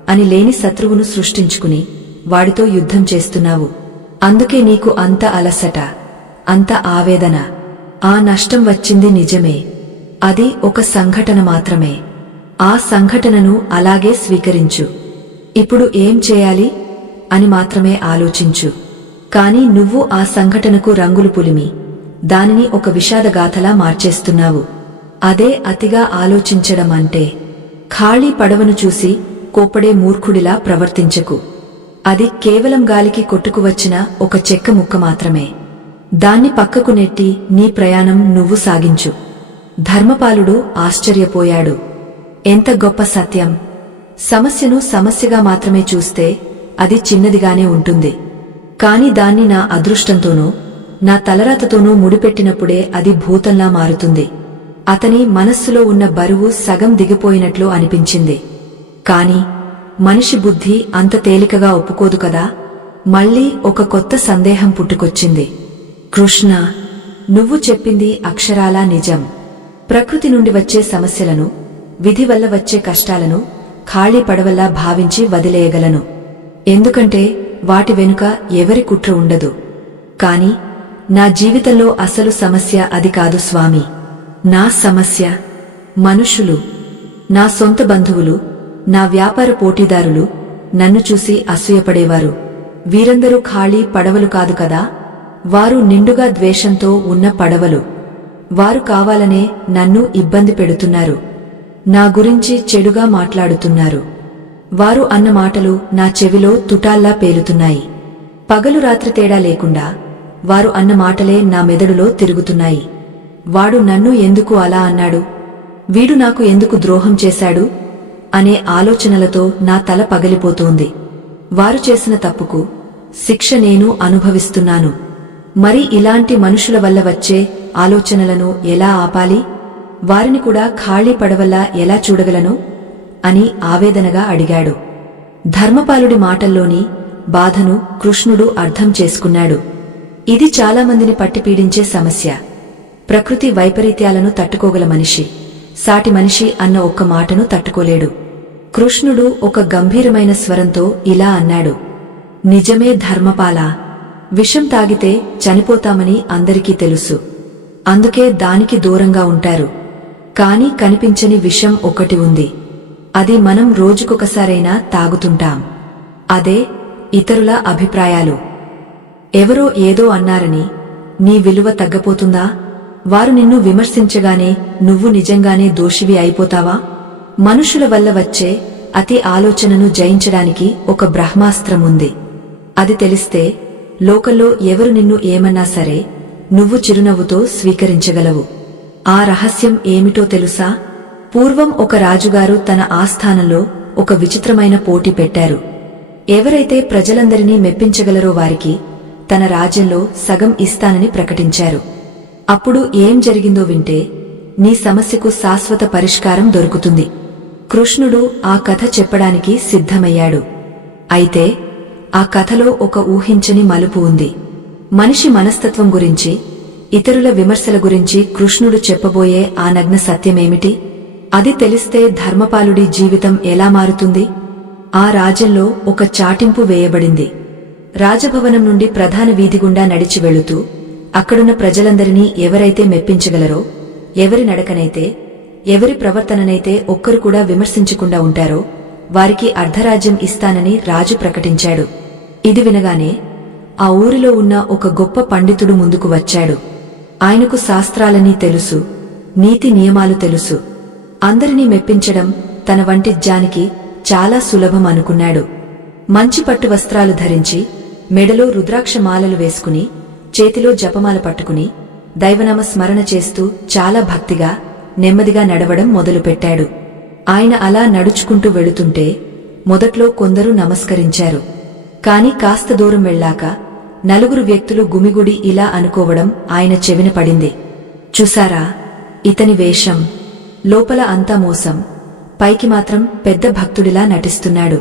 అని లేని శత్రువును సృష్టించుకుని వాడితో యుద్ధం చేస్తున్నావు. అందుకే నీకు అంత అలసట, అంత ఆవేదన. ఆ నష్టం వచ్చింది నిజమే, అది ఒక సంఘటన మాత్రమే. ఆ సంఘటనను అలాగే స్వీకరించు. ఇప్పుడు ఏం చేయాలి అని మాత్రమే ఆలోచించు. కాని నువ్వు ఆ సంఘటనకు రంగులు పులిమి దానిని ఒక విషాదగాథలా మార్చేస్తున్నావు. అదే అతిగా ఆలోచించడం అంటే. ఖాళీ పడవను చూసి కోపడే మూర్ఖుడిలా ప్రవర్తించకు. అది కేవలం గాలికి కొట్టుకువచ్చిన ఒక చెక్క ముక్క మాత్రమే. దాన్ని పక్కకు నెట్టి నీ ప్రయాణం నువ్వు సాగించు. ధర్మపాలుడు ఆశ్చర్యపోయాడు. ఎంత గొప్ప సత్యం! సమస్యను సమస్యగా మాత్రమే చూస్తే అది చిన్నదిగానే ఉంటుంది. కాని దాన్ని నా అదృష్టంతోనూ నా తలరాతతోనూ ముడిపెట్టినప్పుడే అది భూతంలా మారుతుంది. అతని మనస్సులో ఉన్న బరువు సగం దిగిపోయినట్లు అనిపించింది. కాని మనిషి బుద్ధి అంత తేలికగా ఒప్పుకోదు కదా. మళ్లీ ఒక కొత్త సందేహం పుట్టుకొచ్చింది. కృష్ణ, నువ్వు చెప్పింది అక్షరాలా నిజం. ప్రకృతి నుండి వచ్చే సమస్యలను, విధి వల్ల వచ్చే కష్టాలను ఖాళీ పడవల్లా భావించి వదిలేయగలను. ఎందుకంటే వాటి వెనుక ఎవరి కుట్ర ఉండదు. కాని నా జీవితంలో అసలు సమస్య అది కాదు స్వామి. నా సమస్య మనుషులు. నా సొంత బంధువులు, నా వ్యాపార పోటీదారులు నన్ను చూసి అసూయపడేవారు. వీరందరూ ఖాళీ పడవలు కాదు కదా, వారు నిండుగా ద్వేషంతో ఉన్న పడవలు. వారు కావాలనే నన్ను ఇబ్బంది పెడుతున్నారు. నా గురించి చెడుగా మాట్లాడుతున్నారు. వారు అన్న మాటలు నా చెవిలో తుటాల్లా పేలుతున్నాయి. పగలు రాత్రి తేడా లేకుండా వారు అన్న మాటలే నా మెదడులో తిరుగుతున్నాయి. వాడు నన్ను ఎందుకు అలా అన్నాడు, వీడు నాకు ఎందుకు ద్రోహం చేశాడు అనే ఆలోచనలతో నా తల పగిలిపోతోంది. వారు చేసిన తప్పుకు శిక్ష నేను అనుభవిస్తున్నాను. మరి ఇలాంటి మనుషుల వల్ల వచ్చే ఆలోచనలను ఎలా ఆపాలి? వారిని కూడా ఖాళీ పడవల్లా ఎలా చూడగలను అని ఆవేదనగా అడిగాడు. ధర్మపాలుడి మాటల్లోని బాధను కృష్ణుడు అర్థం చేసుకున్నాడు. ఇది చాలామందిని పట్టిపీడించే సమస్య. ప్రకృతి వైపరీత్యాలను తట్టుకోగల మనిషి సాటి మనిషి అన్న ఒక్క మాటను తట్టుకోలేడు. కృష్ణుడు ఒక గంభీరమైన స్వరంతో ఇలా అన్నాడు. నిజమే ధర్మపాలా, విషం తాగితే చనిపోతామని అందరికీ తెలుసు. అందుకే దానికి దూరంగా ఉంటారు. కాని కనిపించని విషం ఒకటి ఉంది. అది మనం రోజుకొకసారైనా తాగుతుంటాం. అదే ఇతరుల అభిప్రాయాలు. ఎవరో ఏదో అన్నారని నీ విలువ తగ్గపోతుందా? వారు నిన్ను విమర్శించగానే నువ్వు నిజంగానే దోషివి అయిపోతావా? మనుషుల వల్ల వచ్చే అతి ఆలోచనను జయించడానికి ఒక బ్రహ్మాస్త్రం ఉంది. అది తెలిస్తే లోకంలో ఎవరు నిన్ను ఏమన్నా సరే నువ్వు చిరునవ్వుతో స్వీకరించగలవు. ఆ రహస్యం ఏమిటో తెలుసా? పూర్వం ఒక రాజుగారు తన ఆస్థానంలో ఒక విచిత్రమైన పోటీ పెట్టారు. ఎవరైతే ప్రజలందరినీ మెప్పించగలరో వారికి తన రాజ్యంలో సగం ఇస్తానని ప్రకటించారు. అప్పుడు ఏం జరిగిందో వింటే నీ సమస్యకు శాశ్వత పరిష్కారం దొరుకుతుంది. కృష్ణుడు ఆ కథ చెప్పడానికి సిద్ధమయ్యాడు. అయితే ఆ కథలో ఒక ఊహించని మలుపు ఉంది. మనిషి మనస్తత్వం గురించి, ఇతరుల విమర్శల గురించి కృష్ణుడు చెప్పబోయే ఆ నగ్న సత్యమేమిటి? అది తెలిస్తే ధర్మపాలుడి జీవితం ఎలా మారుతుంది? ఆ రాజ్యంలో ఒక చాటింపు వేయబడింది. రాజభవనం నుండి ప్రధాన వీధి గుండా నడిచి వెళుతూ అక్కడున్న ప్రజలందరినీ ఎవరైతే మెప్పించగలరో, ఎవరి నడకనైతే, ఎవరి ప్రవర్తననైతే ఒక్కరు కూడా విమర్శించకుండా ఉంటారో వారికి అర్ధరాజ్యం ఇస్తానని రాజు ప్రకటించాడు. ఇది వినగానే ఆ ఊరిలో ఉన్న ఒక గొప్ప పండితుడు ముందుకు వచ్చాడు. ఆయనకు శాస్త్రాలన్నీ తెలుసు, నీతి నియమాలు తెలుసు. అందరినీ మెప్పించడం తన వంటి జానికి చాలా సులభం అనుకున్నాడు. మంచి పట్టు వస్త్రాలు ధరించి, మెడలో రుద్రాక్ష మాలలు వేసుకుని, చేతిలో జపమాల పట్టుకుని దైవనామ స్మరణ చేస్తూ చాలా భక్తిగా నెమ్మదిగా నడవడం మొదలుపెట్టాడు. ఆయన అలా నడుచుకుంటూ వెళుతుంటే మొదట్లో కొందరు నమస్కరించారు. కాని కాస్త దూరం వెళ్ళాక నలుగురు వ్యక్తులు గుమిగుడి ఇలా అనుకోవడం ఆయన చెవిన పడింది. చూసారా, ఇతని వేషం, లోపల అంతా మోసం, పైకి మాత్రం పెద్ద భక్తుడిలా నటిస్తున్నాడు.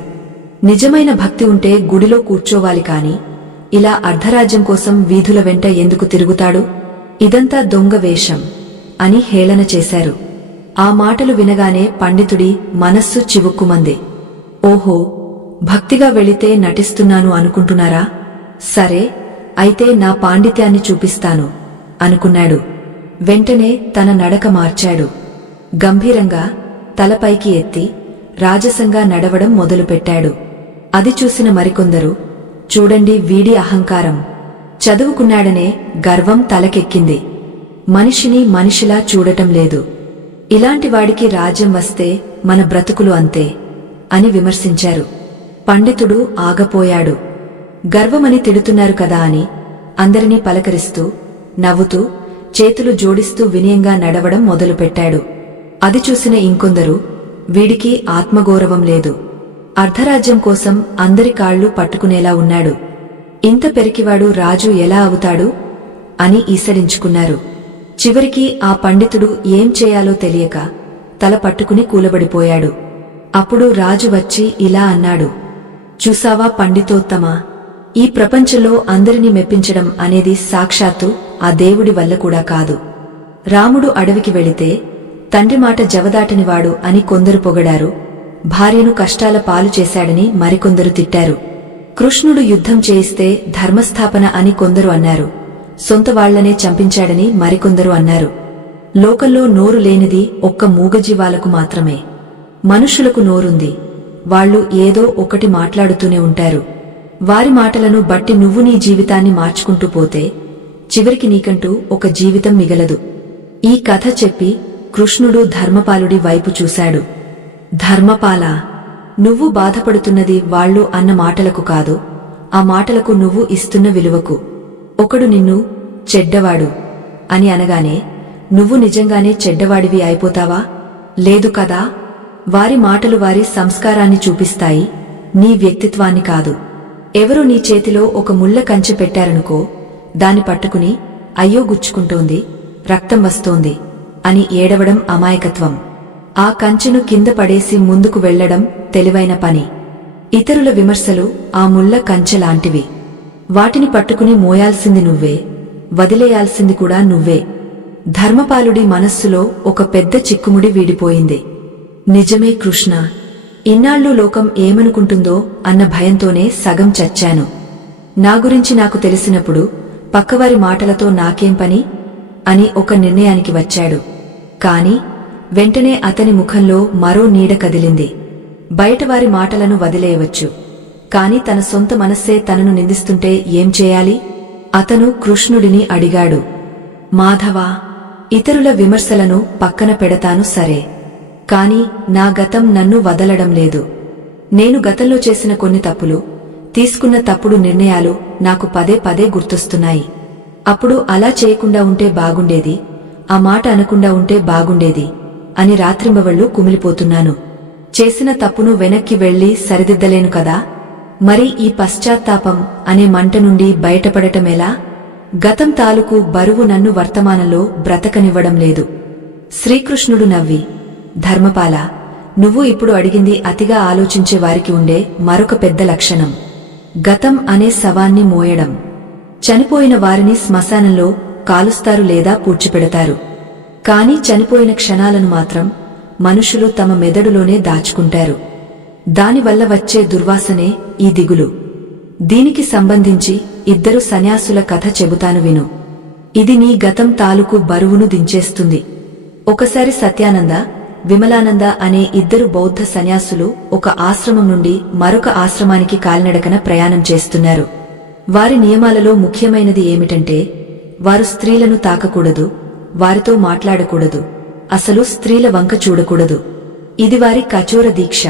నిజమైన భక్తి ఉంటే గుడిలో కూర్చోవాలి కాని ఇలా అర్ధరాజ్యం కోసం వీధుల వెంట ఎందుకు తిరుగుతాడు? ఇదంతా దొంగ వేషం అని హేళన చేశారు. ఆ మాటలు వినగానే పండితుడి మనస్సు చివుక్కుమంది. ఓహో, భక్తిగా వెళితే నటిస్తున్నాను అనుకుంటున్నారా? సరే, అయితే నా పాండిత్యాన్ని చూపిస్తాను అనుకున్నాడు. వెంటనే తన నడక మార్చాడు. గంభీరంగా తలపైకి ఎత్తి రాజసంగా నడవడం మొదలుపెట్టాడు. అది చూసిన మరికొందరు, చూడండి వీడి అహంకారం, చదువుకున్నాడనే గర్వం తలకెక్కింది, మనిషిని మనిషిలా చూడటం లేదు, ఇలాంటి వాడికి రాజ్యం వస్తే మన బ్రతుకులు అంతే అని విమర్శించారు. పండితుడు ఆగపోయాడు. గర్వమని తిడుతున్నారు కదా అని అందరినీ పలకరిస్తూ, నవ్వుతూ, చేతులు జోడిస్తూ వినయంగా నడవడం మొదలుపెట్టాడు. అది చూసిన ఇంకొందరు, వీడికి ఆత్మగౌరవం లేదు, అర్ధరాజ్యం కోసం అందరి కాళ్లు పట్టుకునేలా ఉన్నాడు, ఇంత పెరికివాడు రాజు ఎలా అవుతాడు అని ఈసడించుకున్నారు. చివరికి ఆ పండితుడు ఏం చేయాలో తెలియక తల పట్టుకుని కూలబడిపోయాడు. అప్పుడు రాజు వచ్చి ఇలా అన్నాడు, చూసావా పండితోత్తమా, ఈ ప్రపంచంలో అందరినీ మెప్పించడం అనేది సాక్షాత్తు ఆ దేవుడి వల్ల కూడా కాదు. రాముడు అడవికి వెళితే తండ్రి మాట జవదాటనివాడు అని కొందరు పొగడారు, భార్యను కష్టాల పాలు చేశాడని మరికొందరు తిట్టారు. కృష్ణుడు యుద్ధం చేయిస్తే ధర్మస్థాపన అని కొందరు అన్నారు, సొంత వాళ్లనే చంపించాడని మరికొందరు అన్నారు. లోకంలో నోరు లేనిది ఒక్క మూగజీవాలకు మాత్రమే. మనుష్యులకు నోరుంది, వాళ్లు ఏదో ఒకటి మాట్లాడుతూనే ఉంటారు. వారి మాటలను బట్టి నువ్వు నీ జీవితాన్ని మార్చుకుంటూ పోతే చివరికి నీకంటూ ఒక జీవితం మిగలదు. ఈ కథ చెప్పి కృష్ణుడు ధర్మపాలుడి వైపు చూశాడు. ధర్మపాలా, నువ్వు బాధపడుతున్నది వాళ్లు అన్న మాటలకు కాదు, ఆ మాటలకు నువ్వు ఇస్తున్న విలువకు. ఒకడు నిన్ను చెడ్డవాడు అని అనగానే నువ్వు నిజంగానే చెడ్డవాడివి అయిపోతావా? లేదు కదా. వారి మాటలు వారి సంస్కారాన్ని చూపిస్తాయి, నీ వ్యక్తిత్వాన్ని కాదు. ఎవరో నీ చేతిలో ఒక ముళ్ళ కంచె పెట్టారనుకో, దాన్ని పట్టుకుని అయ్యో గుచ్చుకుంటోంది, రక్తం వస్తోంది అని ఏడవడం అమాయకత్వం. ఆ కంచెను కింద పడేసి ముందుకు వెళ్లడం తెలివైన పని. ఇతరుల విమర్శలు ఆ ముళ్ళ కంచెలాంటివి. వాటిని పట్టుకుని మోయాల్సింది నువ్వే, వదిలేయాల్సింది కూడా నువ్వే. ధర్మపాలుడి మనస్సులో ఒక పెద్ద చిక్కుముడి వీడిపోయింది. నిజమే కృష్ణ, ఇన్నాళ్ళు లోకం ఏమనుకుంటుందో అన్న భయంతోనే సగం చచ్చాను. నా గురించి నాకు తెలిసినప్పుడు పక్కవారి మాటలతో నాకేం పని అని ఒక నిర్ణయానికి వచ్చాడు. కాని వెంటనే అతని ముఖంలో మరో నీడ కదిలింది. బయటవారి మాటలను వదిలేయవచ్చు, కాని తన సొంత మనస్సే తనను నిందిస్తుంటే ఏం చేయాలి? అతను కృష్ణుడిని అడిగాడు, మాధవా, ఇతరుల విమర్శలను పక్కన పెడతాను సరే, కాని నా గతం నన్ను వదలడం లేదు. నేను గతంలో చేసిన కొన్ని తప్పులు, తీసుకున్న తప్పుడు నిర్ణయాలు నాకు పదే పదే గుర్తొస్తున్నాయి. అప్పుడు అలా చేయకుండా ఉంటే బాగుండేది, ఆ మాట అనకుండా ఉంటే బాగుండేది అని రాత్రింబవళ్లు కుమిలిపోతున్నాను. చేసిన తప్పును వెనక్కి వెళ్లి సరిదిద్దలేను కదా, మరి ఈ పశ్చాత్తాపం అనే మంట నుండి బయటపడటమేలా? గతం తాలూకు బరువు నన్ను వర్తమానంలో బ్రతకనివ్వడం లేదు. శ్రీకృష్ణుడు నవ్వి, ధర్మపాలా, నువ్వు ఇప్పుడు అడిగింది అతిగా ఆలోచించే వారికి ఉండే మరొక పెద్ద లక్షణం. గతం అనే శవాన్ని మోయడం. చనిపోయిన వారిని శ్మశానంలో కాలుస్తారు లేదా పూడ్చిపెడతారు, కాని చనిపోయిన క్షణాలను మాత్రం మనుషులు తమ మెదడులోనే దాచుకుంటారు. దానివల్ల వచ్చే దుర్వాసనే ఈ దిగులు. దీనికి సంబంధించి ఇద్దరు సన్యాసుల కథ చెబుతాను విను. ఇది నీ గతం తాలూకు బరువును దించేస్తుంది. ఒకసారి సత్యానంద, విమలానంద అనే ఇద్దరు బౌద్ధ సన్యాసులు ఒక ఆశ్రమం నుండి మరొక ఆశ్రమానికి కాలినడకన ప్రయాణం చేస్తున్నారు. వారి నియమాలలో ముఖ్యమైనది ఏమిటంటే వారు స్త్రీలను తాకకూడదు, వారితో మాట్లాడకూడదు, అసలు స్త్రీల వంక చూడకూడదు. ఇది వారి కఠోర దీక్ష.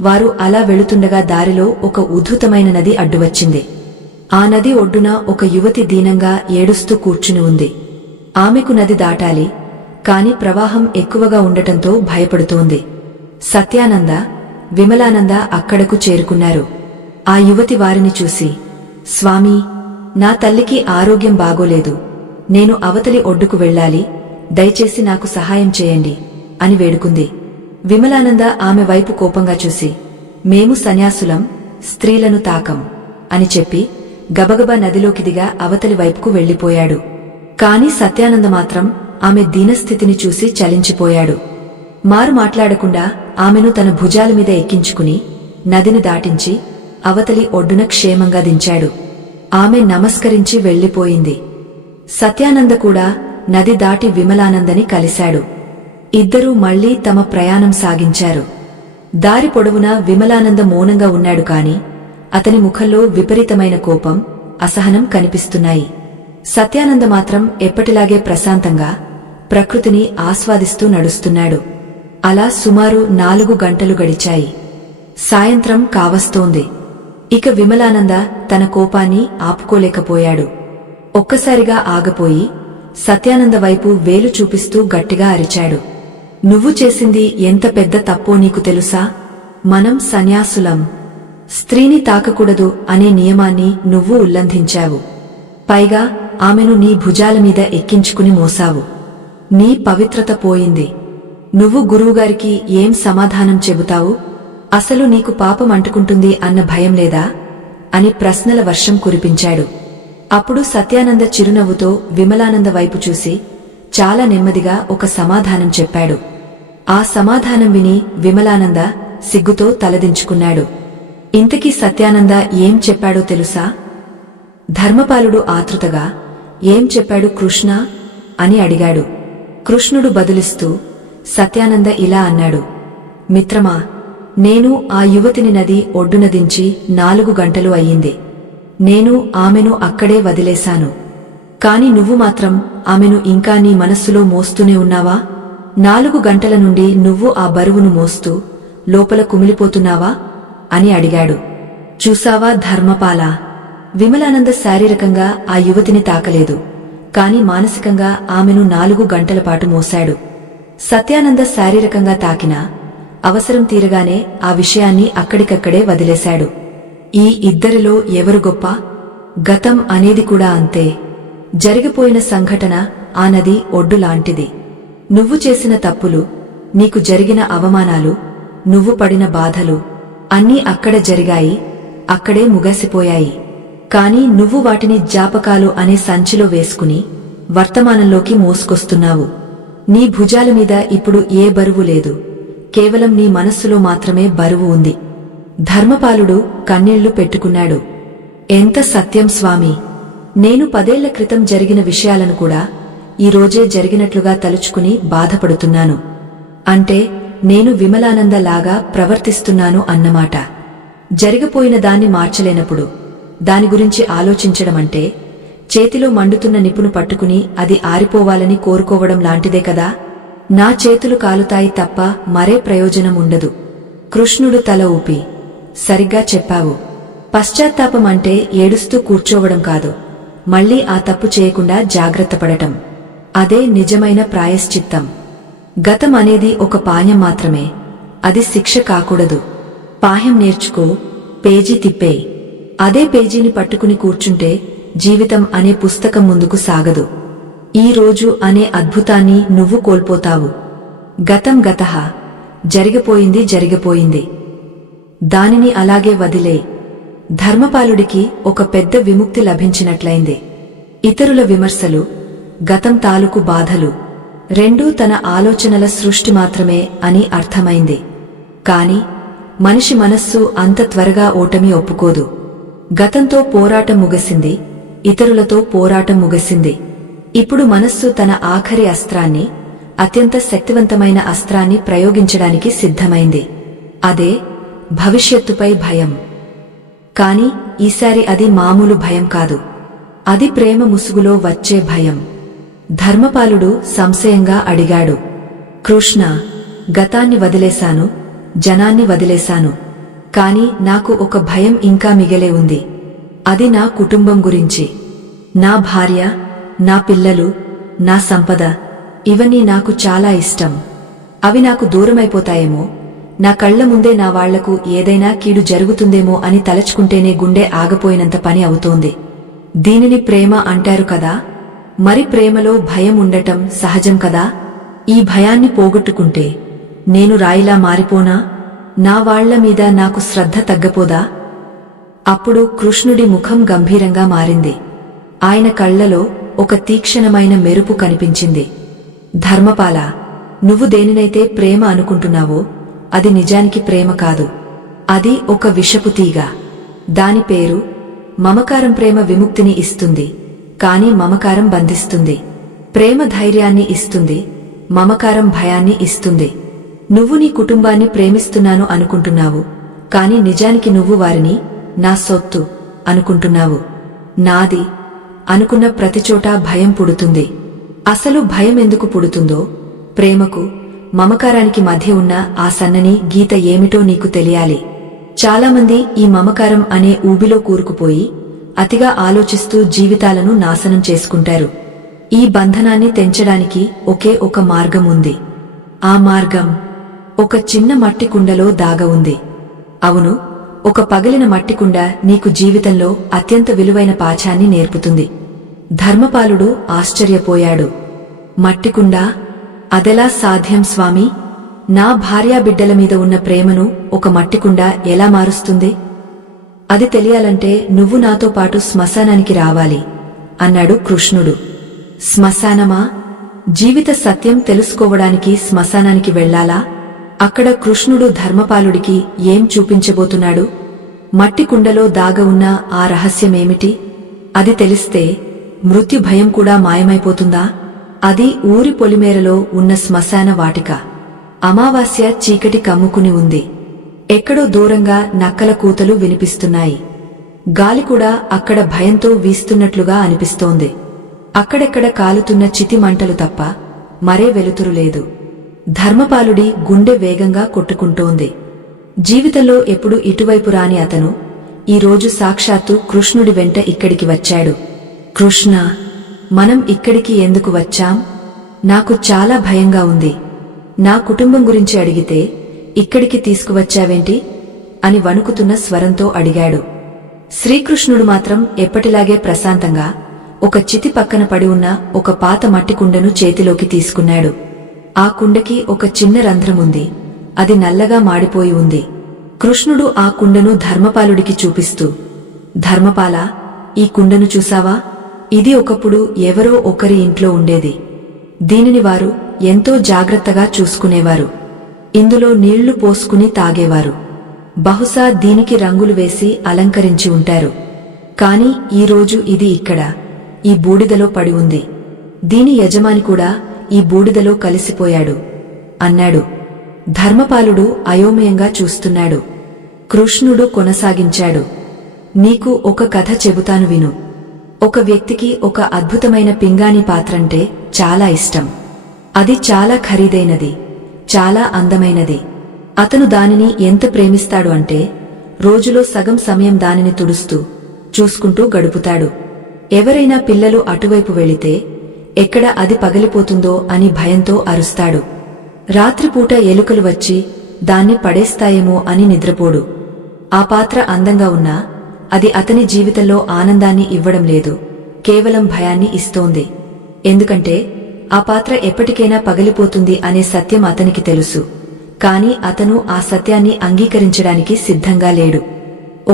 వారు అలా వెళుతుండగా దారిలో ఒక ఉద్ధృతమైన నది అడ్డువచ్చింది. ఆ నది ఒడ్డున ఒక యువతి దీనంగా ఏడుస్తూ కూర్చుని ఉంది. ఆమెకు నది దాటాలి, కాని ప్రవాహం ఎక్కువగా ఉండటంతో భయపడుతోంది. సత్యానంద, విమలానంద అక్కడకు చేరుకున్నారు. ఆ యువతి వారిని చూసి, స్వామీ, నా తల్లికి ఆరోగ్యం బాగోలేదు, నేను అవతలి ఒడ్డుకు వెళ్ళాలి, దయచేసి నాకు సహాయం చేయండి అని వేడుకుంది. విమలానంద ఆమె వైపు కోపంగా చూసి, మేము సన్యాసులం, స్త్రీలను తాకం అని చెప్పి గబగబా నదిలోకి దిగా అవతలి వైపుకు వెళ్లిపోయాడు. కాని సత్యానంద మాత్రం ఆమె దీనస్థితిని చూసి చలించిపోయాడు. మారు మాట్లాడకుండా ఆమెను తన భుజాల మీద ఎక్కించుకుని నదిని దాటించి అవతలి ఒడ్డున క్షేమంగా దించాడు. ఆమె నమస్కరించి వెళ్లిపోయింది. సత్యానంద కూడా నది దాటి విమలానందని కలిశాడు. ఇద్దరూ మళ్లీ తమ ప్రయాణం సాగించారు. దారి పొడవునా విమలానంద మౌనంగా ఉన్నాడు కాని అతని ముఖంలో విపరీతమైన కోపం, అసహనం కనిపిస్తున్నాయి. సత్యానంద మాత్రం ఎప్పటిలాగే ప్రశాంతంగా ప్రకృతిని ఆస్వాదిస్తూ నడుస్తున్నాడు. అలా సుమారు 4 గంటలు గడిచాయి. సాయంత్రం కావస్తోంది. ఇక విమలానంద తన కోపాన్ని ఆపుకోలేకపోయాడు. ఒక్కసారిగా ఆగపోయి సత్యానంద వైపు వేలు చూపిస్తూ గట్టిగా అరిచాడు. నువ్వు చేసింది ఎంత పెద్ద తప్పో నీకు తెలుసా? మనం సన్యాసులం. స్త్రీని తాకకూడదు అనే నియమాన్ని నువ్వు ఉల్లంఘించావు. పైగా ఆమెను నీ భుజాల మీద ఎక్కించుకుని మోసావు. నీ పవిత్రత పోయింది. నువ్వు గురువుగారికి ఏం సమాధానం చెబుతావు? అసలు నీకు పాపం అంటుకుంటుంది అన్న భయం లేదా అని ప్రశ్నల వర్షం కురిపించాడు. అప్పుడు సత్యానంద చిరునవ్వుతో విమలానంద వైపు చూసి చాలా నెమ్మదిగా ఒక సమాధానం చెప్పాడు. ఆ సమాధానం విని విమలానంద సిగ్గుతో తలదించుకున్నాడు. ఇంతకీ సత్యానంద ఏం చెప్పాడో తెలుసా? ధర్మపాలుడు ఆతృతగా ఏం చెప్పాడు కృష్ణ అని అడిగాడు. కృష్ణుడు బదులిస్తూ సత్యానంద ఇలా అన్నాడు. మిత్రమా, నేను ఆ యువతిని నది ఒడ్డున దించి 4 గంటలు అయ్యింది. నేను ఆమెను అక్కడే వదిలేశాను. కాని నువ్వు మాత్రం ఆమెను ఇంకా నీ మనస్సులో మోస్తూనే ఉన్నావా? 4 గంటల నుండి నువ్వు ఆ బరువును మోస్తూ లోపల కుమిలిపోతున్నావా అని అడిగాడు. చూసావా ధర్మపాలా, విమలానంద శారీరకంగా ఆ యువతిని తాకలేదు, కాని మానసికంగా ఆమెను 4 గంటల పాటు మోశాడు. సత్యానంద శారీరకంగా తాకినా అవసరం తీరగానే ఆ విషయాన్ని అక్కడికక్కడే వదిలేశాడు. ఈ ఇద్దరిలో ఎవరు గొప్ప? గతం అనేది కూడా అంతే. జరిగిపోయిన సంఘటన ఆ నది ఒడ్డు లాంటిది. నువ్వు చేసిన తప్పులు, నీకు జరిగిన అవమానాలు, నువ్వు పడిన బాధలు అన్నీ అక్కడ జరిగాయి, అక్కడే ముగిసిపోయాయి. కాని నువ్వు వాటిని జ్ఞాపకాలు అనే సంచిలో వేసుకుని వర్తమానంలోకి మోసుకొస్తున్నావు. నీ భుజాల మీద ఇప్పుడు ఏ బరువు లేదు, కేవలం నీ మనస్సులో మాత్రమే బరువు ఉంది. ధర్మపాలుడు కన్నీళ్లు పెట్టుకున్నాడు. ఎంత సత్యం స్వామి! నేను 10 ఏళ్ల క్రితం జరిగిన విషయాలను కూడా ఈ రోజే జరిగినట్లుగా తలుచుకుని బాధపడుతున్నాను. అంటే నేను విమలానంద లాగా ప్రవర్తిస్తున్నాను అన్నమాట. జరిగిపోయిన దాన్ని మార్చలేనప్పుడు దాని గురించి ఆలోచించడమంటే చేతిలో మండుతున్న నిప్పును పట్టుకుని అది ఆరిపోవాలని కోరుకోవడం లాంటిదే కదా. నా చేతులు కాలుతాయి తప్ప మరే ప్రయోజనం ఉండదు. కృష్ణుడు తల ఊపి, సరిగ్గా చెప్పావు. పశ్చాత్తాపం అంటే ఏడుస్తూ కూర్చోవడం కాదు, మళ్లీ ఆ తప్పు చేయకుండా జాగ్రత్తపడటం. అదే నిజమైన ప్రాయశ్చిత్తం. గతం అనేది ఒక పాఠ్యం మాత్రమే, అది శిక్ష కాకూడదు. పాఠ్యం నేర్చుకో, పేజీ తిప్పేయ్. అదే పేజీని పట్టుకుని కూర్చుంటే జీవితం అనే పుస్తకం ముందుకు సాగదు. ఈ రోజు అనే అద్భుతాన్ని నువ్వు కోల్పోతావు. గతం గతః, జరిగిపోయింది జరిగిపోయింది. దానిని అలాగే వదిలే. ధర్మపాలుడికి ఒక పెద్ద విముక్తి లభించినట్లయింది. ఇతరుల విమర్శలు, గతం తాలూకు బాధలు రెండూ తన ఆలోచనల సృష్టి మాత్రమే అని అర్థమైంది. కాని మనిషి మనస్సు అంత త్వరగా ఓటమి ఒప్పుకోదు. గతంతో పోరాటం ముగిసింది, ఇతరులతో పోరాటం ముగిసింది. ఇప్పుడు మనస్సు తన ఆఖరి అస్త్రాన్ని, అత్యంత శక్తివంతమైన అస్త్రాన్ని ప్రయోగించడానికి సిద్ధమైంది. అదే భవిష్యత్తుపై భయం. కాని ఈసారి అది మామూలు భయం కాదు, అది ప్రేమ ముసుగులో వచ్చే భయం. ధర్మపాలుడు సంశయంగా అడిగాడు. కృష్ణ, గతాన్ని వదిలేశాను, జనాన్ని వదిలేశాను. కాని నాకు ఒక భయం ఇంకా మిగిలే ఉంది. అది నా కుటుంబం గురించి. నా భార్య, నా పిల్లలు, నా సంపద, ఇవన్నీ నాకు చాలా ఇష్టం. అవి నాకు దూరమైపోతాయేమో, నా కళ్ల ముందే నా వాళ్లకు ఏదైనా కీడు జరుగుతుందేమో అని తలచుకుంటేనే గుండె ఆగపోయినంత పని అవుతోంది. దీనిని ప్రేమ అంటారు కదా. మరి ప్రేమలో భయం ఉండటం సహజం కదా. ఈ భయాన్ని పోగొట్టుకుంటే నేను రాయిలా మారిపోనా? నా వాళ్ల మీద నాకు శ్రద్ధ తగ్గపోదా? అప్పుడు కృష్ణుడి ముఖం గంభీరంగా మారింది. ఆయన కళ్లలో ఒక తీక్షణమైన మెరుపు కనిపించింది. ధర్మపాల, నువ్వు దేనినైతే ప్రేమ అనుకుంటున్నావో అది నిజానికి ప్రేమ కాదు. అది ఒక విషపు తీగ. దాని పేరు మమకారం. ప్రేమ విముక్తిని ఇస్తుంది, కాని మమకారం బంధిస్తుంది. ప్రేమ ధైర్యాన్ని ఇస్తుంది, మమకారం భయాన్ని ఇస్తుంది. నువ్వు నీ కుటుంబాన్ని ప్రేమిస్తున్నాను అనుకుంటున్నావు, కాని నిజానికి నువ్వు వారిని నా సొత్తు అనుకుంటున్నావు. నాది అనుకున్న ప్రతిచోటా భయం పుడుతుంది. అసలు భయం ఎందుకు పుడుతుందో, ప్రేమకు మమకారానికి మధ్య ఉన్న ఆ సన్నని గీత ఏమిటో నీకు తెలియాలి. చాలామంది ఈ మమకారం అనే ఊబిలో కూరుకుపోయి అతిగా ఆలోచిస్తూ జీవితాలను నాశనం చేసుకుంటారు. ఈ బంధనాన్ని తెంచడానికి ఒకే ఒక మార్గం ఉంది. ఆ మార్గం ఒక చిన్న మట్టి కుండలో దాగ ఉంది. అవును, ఒక పగిలిన మట్టికుండ నీకు జీవితంలో అత్యంత విలువైన పాఠాన్ని నేర్పుతుంది. ధర్మపాలుడు ఆశ్చర్యపోయాడు. మట్టికుండ? అదెలా సాధ్యం స్వామీ? నా భార్యాబిడ్డల మీద ఉన్న ప్రేమను ఒక మట్టికుండ ఎలా మారుస్తుంది? అది తెలియాలంటే నువ్వు నాతో పాటు శ్మశానానికి రావాలి అన్నాడు కృష్ణుడు. శ్మశానమా? జీవిత సత్యం తెలుసుకోవడానికి శ్మశానానికి వెళ్లాలా? అక్కడ కృష్ణుడు ధర్మపాలుడికి ఏం చూపించబోతున్నాడు? మట్టికుండలో దాగ ఉన్న ఆ రహస్యమేమిటి? అది తెలిస్తే మృత్యు భయం కూడా మాయమైపోతుందా? అది ఊరి పొలిమేరలో ఉన్న శ్మశాన వాటిక. అమావాస్య చీకటి కమ్ముకుని ఉంది. ఎక్కడో దూరంగా నక్కల కూతలు వినిపిస్తున్నాయి. గాలి కూడా అక్కడ భయంతో వీస్తున్నట్లుగా అనిపిస్తోంది. అక్కడెక్కడ కాలుతున్న చితి మంటలు తప్ప మరే వెలుతురు లేదు. ధర్మపాలుడి గుండె వేగంగా కొట్టుకుంటోంది. జీవితంలో ఎప్పుడు ఇటువైపు రాని అతను ఈరోజు సాక్షాత్తు కృష్ణుడి వెంట ఇక్కడికి వచ్చాడు. కృష్ణ, మనం ఇక్కడికి ఎందుకు వచ్చాం? నాకు చాలా భయంగా ఉంది. నా కుటుంబం గురించి అడిగితే ఇక్కడికి తీసుకువచ్చావేంటి అని వణుకుతున్న స్వరంతో అడిగాడు. శ్రీకృష్ణుడు మాత్రం ఎప్పటిలాగే ప్రశాంతంగా ఒక చితి పక్కన పడి ఉన్న ఒక పాత మట్టి కుండను చేతిలోకి తీసుకున్నాడు. ఆ కుండకి ఒక చిన్న రంధ్రముంది. అది నల్లగా మాడిపోయి ఉంది. కృష్ణుడు ఆ కుండను ధర్మపాలుడికి చూపిస్తూ, ధర్మపాల, ఈ కుండను చూసావా? ఇది ఒకప్పుడు ఎవరో ఒకరి ఇంట్లో ఉండేది. దీనిని వారు ఎంతో జాగ్రత్తగా చూసుకునేవారు. ఇందులో నీళ్లు పోసుకుని తాగేవారు. బహుశా దీనికి రంగులు వేసి అలంకరించి ఉంటారు. కాని ఈరోజు ఇది ఇక్కడ ఈ బూడిదలో పడి ఉంది. దీని యజమాని కూడా ఈ బూడిదలో కలిసిపోయాడు అన్నాడు. ధర్మపాలుడు అయోమయంగా చూస్తున్నాడు. కృష్ణుడు కొనసాగించాడు. నీకు ఒక కథ చెబుతాను విను. ఒక వ్యక్తికి ఒక అద్భుతమైన పింగాణి పాత్రంటే చాలా ఇష్టం. అది చాలా ఖరీదైనది, చాలా అందమైనది. అతను దానిని ఎంత ప్రేమిస్తాడు అంటే రోజులో సగం సమయం దానిని తుడుస్తూ చూసుకుంటూ గడుపుతాడు. ఎవరైనా పిల్లలు అటువైపు వెళితే ఎక్కడ అది పగిలిపోతుందో అని భయంతో అరుస్తాడు. రాత్రిపూట ఎలుకలు వచ్చి దాన్ని పడేస్తాయేమో అని నిద్రపోడు. ఆ పాత్ర అందంగా ఉన్నా అది అతని జీవితంలో ఆనందాన్ని ఇవ్వడం లేదు, కేవలం భయాన్ని ఇస్తోంది. ఎందుకంటే ఆ పాత్ర ఎప్పటికైనా పగిలిపోతుంది అనే సత్యం అతనికి తెలుసు. కాని అతను ఆ సత్యాన్ని అంగీకరించడానికి సిద్ధంగా లేడు.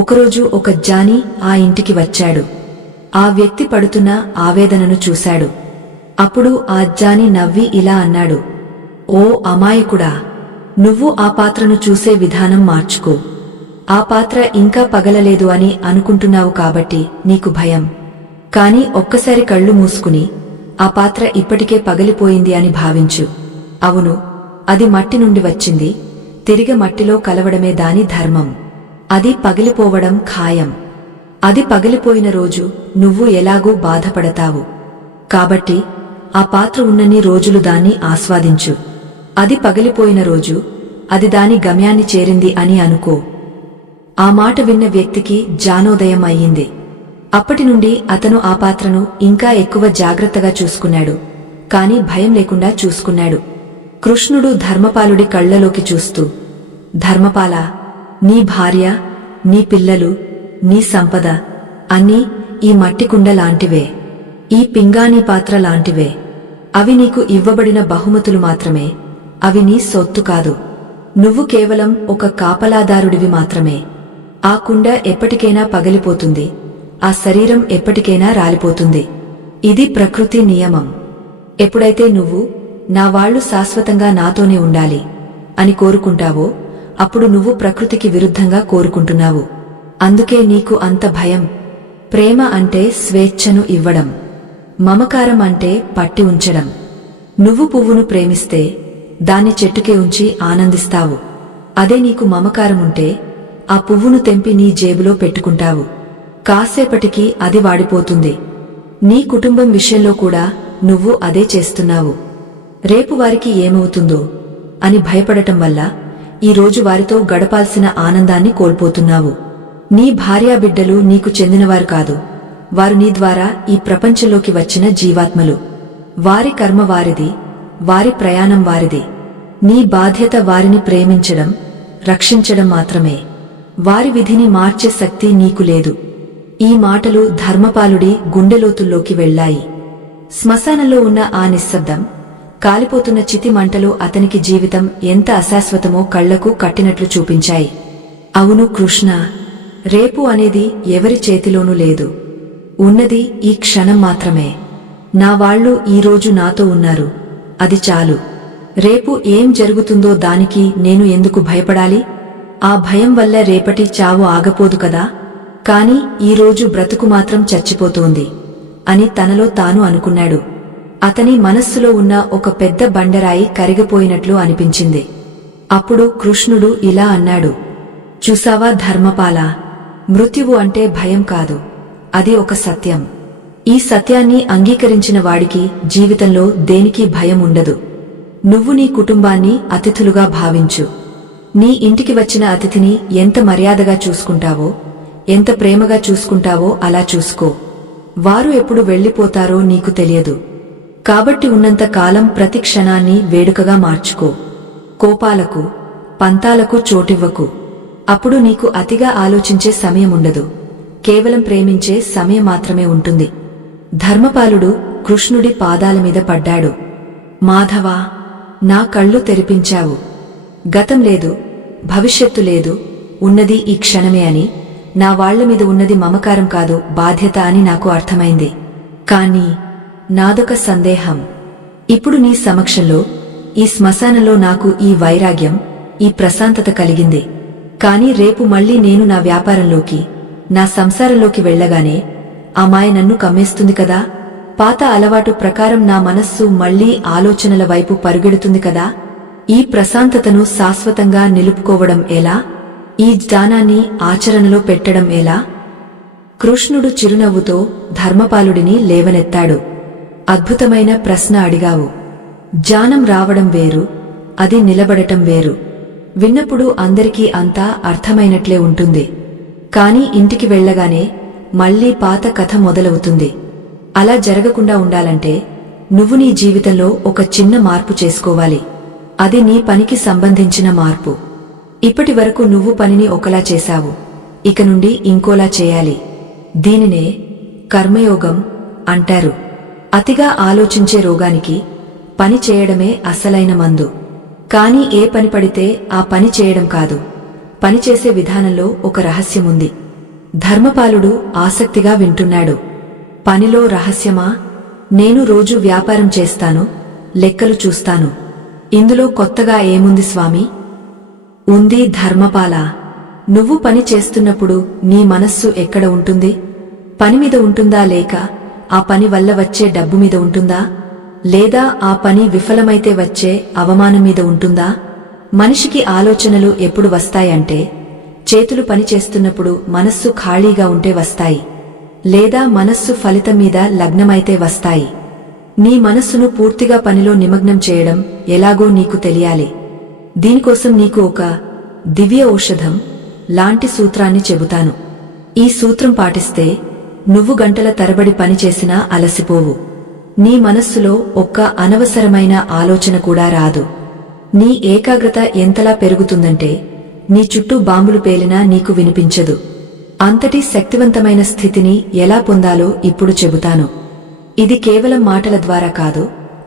ఒకరోజు ఒక జానీ ఆ ఇంటికి వచ్చాడు. ఆ వ్యక్తి పడుతున్న ఆవేదనను చూశాడు. అప్పుడు ఆ జానీ నవ్వి ఇలా అన్నాడు, ఓ అమాయకుడా, నువ్వు ఆ పాత్రను చూసే విధానం మార్చుకో. ఆ పాత్ర ఇంకా పగలలేదు అని అనుకుంటున్నావు కాబట్టి నీకు భయం. కాని ఒక్కసారి కళ్ళు మూసుకుని ఆ పాత్ర ఇప్పటికే పగిలిపోయింది అని భావించు. అవును, అది మట్టి నుండి వచ్చింది. తిరిగి మట్టిలో కలవడమే దాని ధర్మం. అది పగిలిపోవడం ఖాయం. అది పగిలిపోయిన రోజు నువ్వు ఎలాగూ బాధపడతావు. కాబట్టి ఆ పాత్ర ఉన్నన్ని రోజులు దాన్ని ఆస్వాదించు. అది పగిలిపోయిన రోజు అది దాని గమ్యాన్ని చేరింది అని అనుకో. ఆ మాట విన్న వ్యక్తికి జ్ఞానోదయం అయ్యింది. అప్పటినుండి అతను ఆ పాత్రను ఇంకా ఎక్కువ జాగ్రత్తగా చూసుకున్నాడు. కాని భయం లేకుండా చూసుకున్నాడు. కృష్ణుడు ధర్మపాలుడి కళ్లలోకి చూస్తూ, ధర్మపాల, నీ భార్య, నీ పిల్లలు, నీ సంపద అన్నీ ఈ మట్టికుండ లాంటివే, ఈ పింగాణీ పాత్ర లాంటివే. అవి నీకు ఇవ్వబడిన బహుమతులు మాత్రమే. అవి నీ సొత్తు కాదు. నువ్వు కేవలం ఒక కాపలాదారుడివి మాత్రమే. ఆ కుండ ఎప్పటికైనా పగిలిపోతుంది, ఆ శరీరం ఎప్పటికైనా రాలిపోతుంది. ఇది ప్రకృతి నియమం. ఎప్పుడైతే నువ్వు నా వాళ్ళు శాశ్వతంగా నాతోనే ఉండాలి అని కోరుకుంటావో అప్పుడు నువ్వు ప్రకృతికి విరుద్ధంగా కోరుకుంటున్నావు. అందుకే నీకు అంత భయం. ప్రేమ అంటే స్వేచ్ఛను ఇవ్వడం, మమకారం అంటే పట్టి ఉంచడం. నువ్వు పువ్వును ప్రేమిస్తే దాన్ని చెట్టుకే ఉంచి ఆనందిస్తావు. అదే నీకు మమకారముంటే ఆ పువ్వును తెంపి నీ జేబులో పెట్టుకుంటావు. కాసేపటికి అది వాడిపోతుంది. నీ కుటుంబం విషయంలో కూడా నువ్వు అదే చేస్తున్నావు. రేపు వారికి ఏమవుతుందో అని భయపడటం వల్ల ఈరోజు వారితో గడపాల్సిన ఆనందాన్ని కోల్పోతున్నావు. నీ భార్యాబిడ్డలు నీకు చెందినవారు కాదు, వారు నీ ద్వారా ఈ ప్రపంచంలోకి వచ్చిన జీవాత్మలు. వారి కర్మ వారిది, వారి ప్రయాణం వారిది. నీ బాధ్యత వారిని ప్రేమించడం, రక్షించడం మాత్రమే. వారి విధిని మార్చే శక్తి నీకు లేదు. ఈ మాటలు ధర్మపాలుడి గుండెలోతుల్లోకి వెళ్లాయి. శ్మశానంలో ఉన్న ఆ నిశ్శబ్దం, కాలిపోతున్న చితి మంటలు అతనికి జీవితం ఎంత అశాశ్వతమో కళ్లకు కట్టినట్లు చూపించాయి. అవును కృష్ణ, రేపు అనేది ఎవరి చేతిలోనూ లేదు. ఉన్నది ఈ క్షణం మాత్రమే. నా వాళ్ళు ఈరోజు నాతో ఉన్నారు, అది చాలు. రేపు ఏం జరుగుతుందో దానికి నేను ఎందుకు భయపడాలి? ఆ భయం వల్ల రేపటి చావు ఆగపోదు కదా. కాని ఈరోజు బ్రతుకు మాత్రం చచ్చిపోతోంది అని తనలో తాను అనుకున్నాడు. అతని మనస్సులో ఉన్న ఒక పెద్ద బండరాయి కరిగిపోయినట్లు అనిపించింది. అప్పుడు కృష్ణుడు ఇలా అన్నాడు, చూసావా ధర్మపాలా, మృత్యువు అంటే భయం కాదు, అది ఒక సత్యం. ఈ సత్యాన్ని అంగీకరించిన వాడికి జీవితంలో దేనికి భయం ఉండదు. నువ్వు నీ కుటుంబాన్ని అతిథులుగా భావించు. నీ ఇంటికి వచ్చిన అతిథిని ఎంత మర్యాదగా చూసుకుంటావో, ఎంత ప్రేమగా చూసుకుంటావో అలా చూసుకో. వారు ఎప్పుడు వెళ్లిపోతారో నీకు తెలియదు. కాబట్టి ఉన్నంత కాలం ప్రతి క్షణాన్ని వేడుకగా మార్చుకో. కోపాలకు, పంతాలకు చోటివ్వకు. అప్పుడు నీకు అతిగా ఆలోచించే సమయముండదు, కేవలం ప్రేమించే సమయం మాత్రమే ఉంటుంది. ధర్మపాలుడు కృష్ణుడి పాదాలమీద పడ్డాడు. మాధవా, నా కళ్ళు తెరిపించావు. గతం లేదు, భవిష్యత్తు లేదు, ఉన్నది ఈ క్షణమే అని. నా వాళ్లమీద ఉన్నది మమకారం కాదు, బాధ్యత అని నాకు అర్థమైంది. కాని నాదొక సందేహం. ఇప్పుడు నీ సమక్షంలో ఈ శ్మశానంలో నాకు ఈ వైరాగ్యం, ఈ ప్రశాంతత కలిగింది. కాని రేపు మళ్లీ నేను నా వ్యాపారంలోకి, నా సంసారంలోకి వెళ్లగానే ఆ మాయ నన్ను కమ్మేస్తుంది కదా. పాత అలవాటు ప్రకారం నా మనస్సు మళ్లీ ఆలోచనల వైపు పరుగెడుతుంది కదా. ఈ ప్రశాంతతను శాశ్వతంగా నిలుపుకోవడం ఎలా? ఈ జ్ఞానాన్ని ఆచరణలో పెట్టడం ఎలా? కృష్ణుడు చిరునవ్వుతో ధర్మపాలుడిని లేవనెత్తాడు. అద్భుతమైన ప్రశ్న అడిగావు. జ్ఞానం రావడం వేరు, అది నిలబడటం వేరు. విన్నప్పుడు అందరికీ అంతా అర్థమైనట్లే ఉంటుంది. కాని ఇంటికి వెళ్లగానే మళ్లీ పాత కథ మొదలవుతుంది. అలా జరగకుండా ఉండాలంటే నువ్వు నీ జీవితంలో ఒక చిన్న మార్పు చేసుకోవాలి. అది నీ పనికి సంబంధించిన మార్పు. ఇప్పటి వరకు నువ్వు పనిని ఒకలా చేశావు, ఇక నుండి ఇంకోలా చేయాలి. దీనినే కర్మయోగం అంటారు. అతిగా ఆలోచించే రోగానికి పని చేయడమే అసలైన మందు. కాని ఏ పని పడితే ఆ పని చేయడం కాదు, పనిచేసే విధానంలో ఒక రహస్యముంది. ధర్మపాలుడు ఆసక్తిగా వింటున్నాడు. పనిలో రహస్యమా? నేను రోజు వ్యాపారం చేస్తాను, లెక్కలు చూస్తాను. ఇందులో కొత్తగా ఏముంది స్వామి? ఉంది ధర్మపాలా. నువ్వు పని చేస్తున్నప్పుడు నీ మనస్సు ఎక్కడ ఉంటుంది? పనిమీద ఉంటుందా, లేక ఆ పని వల్ల వచ్చే డబ్బు మీద ఉంటుందా, లేదా ఆ పని విఫలమైతే వచ్చే అవమానం మీద ఉంటుందా? మనిషికి ఆలోచనలు ఎప్పుడు వస్తాయంటే చేతులు పనిచేస్తున్నప్పుడు మనస్సు ఖాళీగా ఉంటే వస్తాయి, లేదా మనస్సు ఫలితం మీద లగ్నమైతే వస్తాయి. నీ మనస్సును పూర్తిగా పనిలో నిమగ్నం చేయడం ఎలాగో నీకు తెలియాలి. దీనికోసం నీకు ఒక దివ్య ఔషధం లాంటి సూత్రాన్ని చెబుతాను. ఈ సూత్రం పాటిస్తే నువ్వు గంటల తరబడి పనిచేసినా అలసిపోవు. నీ మనస్సులో ఒక్క అనవసరమైన ఆలోచన కూడా రాదు. నీ ఏకాగ్రత ఎంతలా పెరుగుతుందంటే నీ చుట్టూ బాంబులు పేలినా నీకు వినిపించదు. అంతటి శక్తివంతమైన స్థితిని ఎలా పొందాలో ఇప్పుడు చెబుతాను. ఇది కేవలం మాటల ద్వారా కాదు,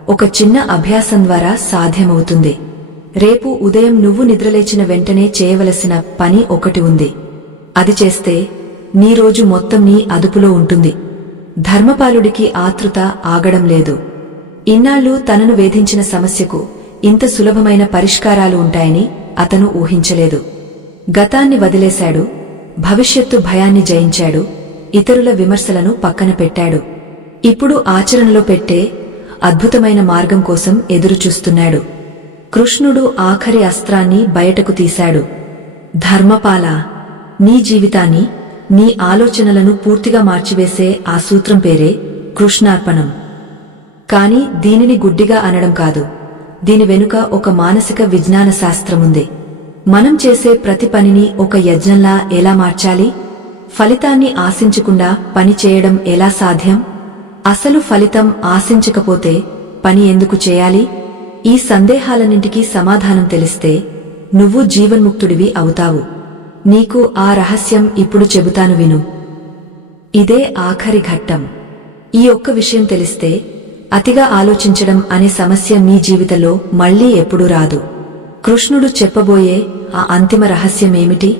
ఒక చిన్న అభ్యాసం ద్వారా సాధ్యమవుతుంది. రేపు ఉదయం నువ్వు నిద్రలేచిన వెంటనే చేయవలసిన పని ఒకటి ఉంది. అది చేస్తే నీ రోజు మొత్తం నీ అదుపులో ఉంటుంది. ధర్మపాలుడికి ఆతృత ఆగడం లేదు. ఇన్నాళ్లు తనను వేధించిన సమస్యకు ఇంత సులభమైన పరిష్కారాలు ఉంటాయని అతను ఊహించలేదు. గతాన్ని వదిలేశాడు, భవిష్యత్తు భయాన్ని జయించాడు, ఇతరుల విమర్శలను పక్కన పెట్టాడు. ఇప్పుడు ఆచరణలో పెట్టే అద్భుతమైన మార్గం కోసం ఎదురుచూస్తున్నాడు. కృష్ణుడు ఆఖరి అస్త్రాన్ని బయటకు తీశాడు. ధర్మపాల, నీ జీవితాన్ని, నీ ఆలోచనలను పూర్తిగా మార్చివేసే ఆ సూత్రం పేరే కృష్ణార్పణం. కాని దీనిని గుడ్డిగా అనడం కాదు. దీని వెనుక ఒక మానసిక విజ్ఞాన శాస్త్రముంది. మనం చేసే ప్రతి పనిని ఒక యజ్ఞంలా ఎలా మార్చాలి? ఫలితాన్ని ఆశించకుండా పని చేయడం ఎలా సాధ్యం? అసలు ఫలితం ఆశించకపోతే పని ఎందుకు చేయాలి? ఈ సందేహాలన్నింటికీ సమాధానం తెలిస్తే నువ్వు జీవన్ముక్తుడివి అవుతావు. నీకు ఆ రహస్యం ఇప్పుడు చెబుతాను, విను. ఇదే ఆఖరి ఘట్టం. ఈ ఒక్క విషయం తెలిస్తే అతిగా ఆలోచించడం అనే సమస్య మీ జీవితంలో మళ్లీ ఎప్పుడూ రాదు. కృష్ణుడు చెప్పబోయే ఆ అంతిమ రహస్యమేమిటి?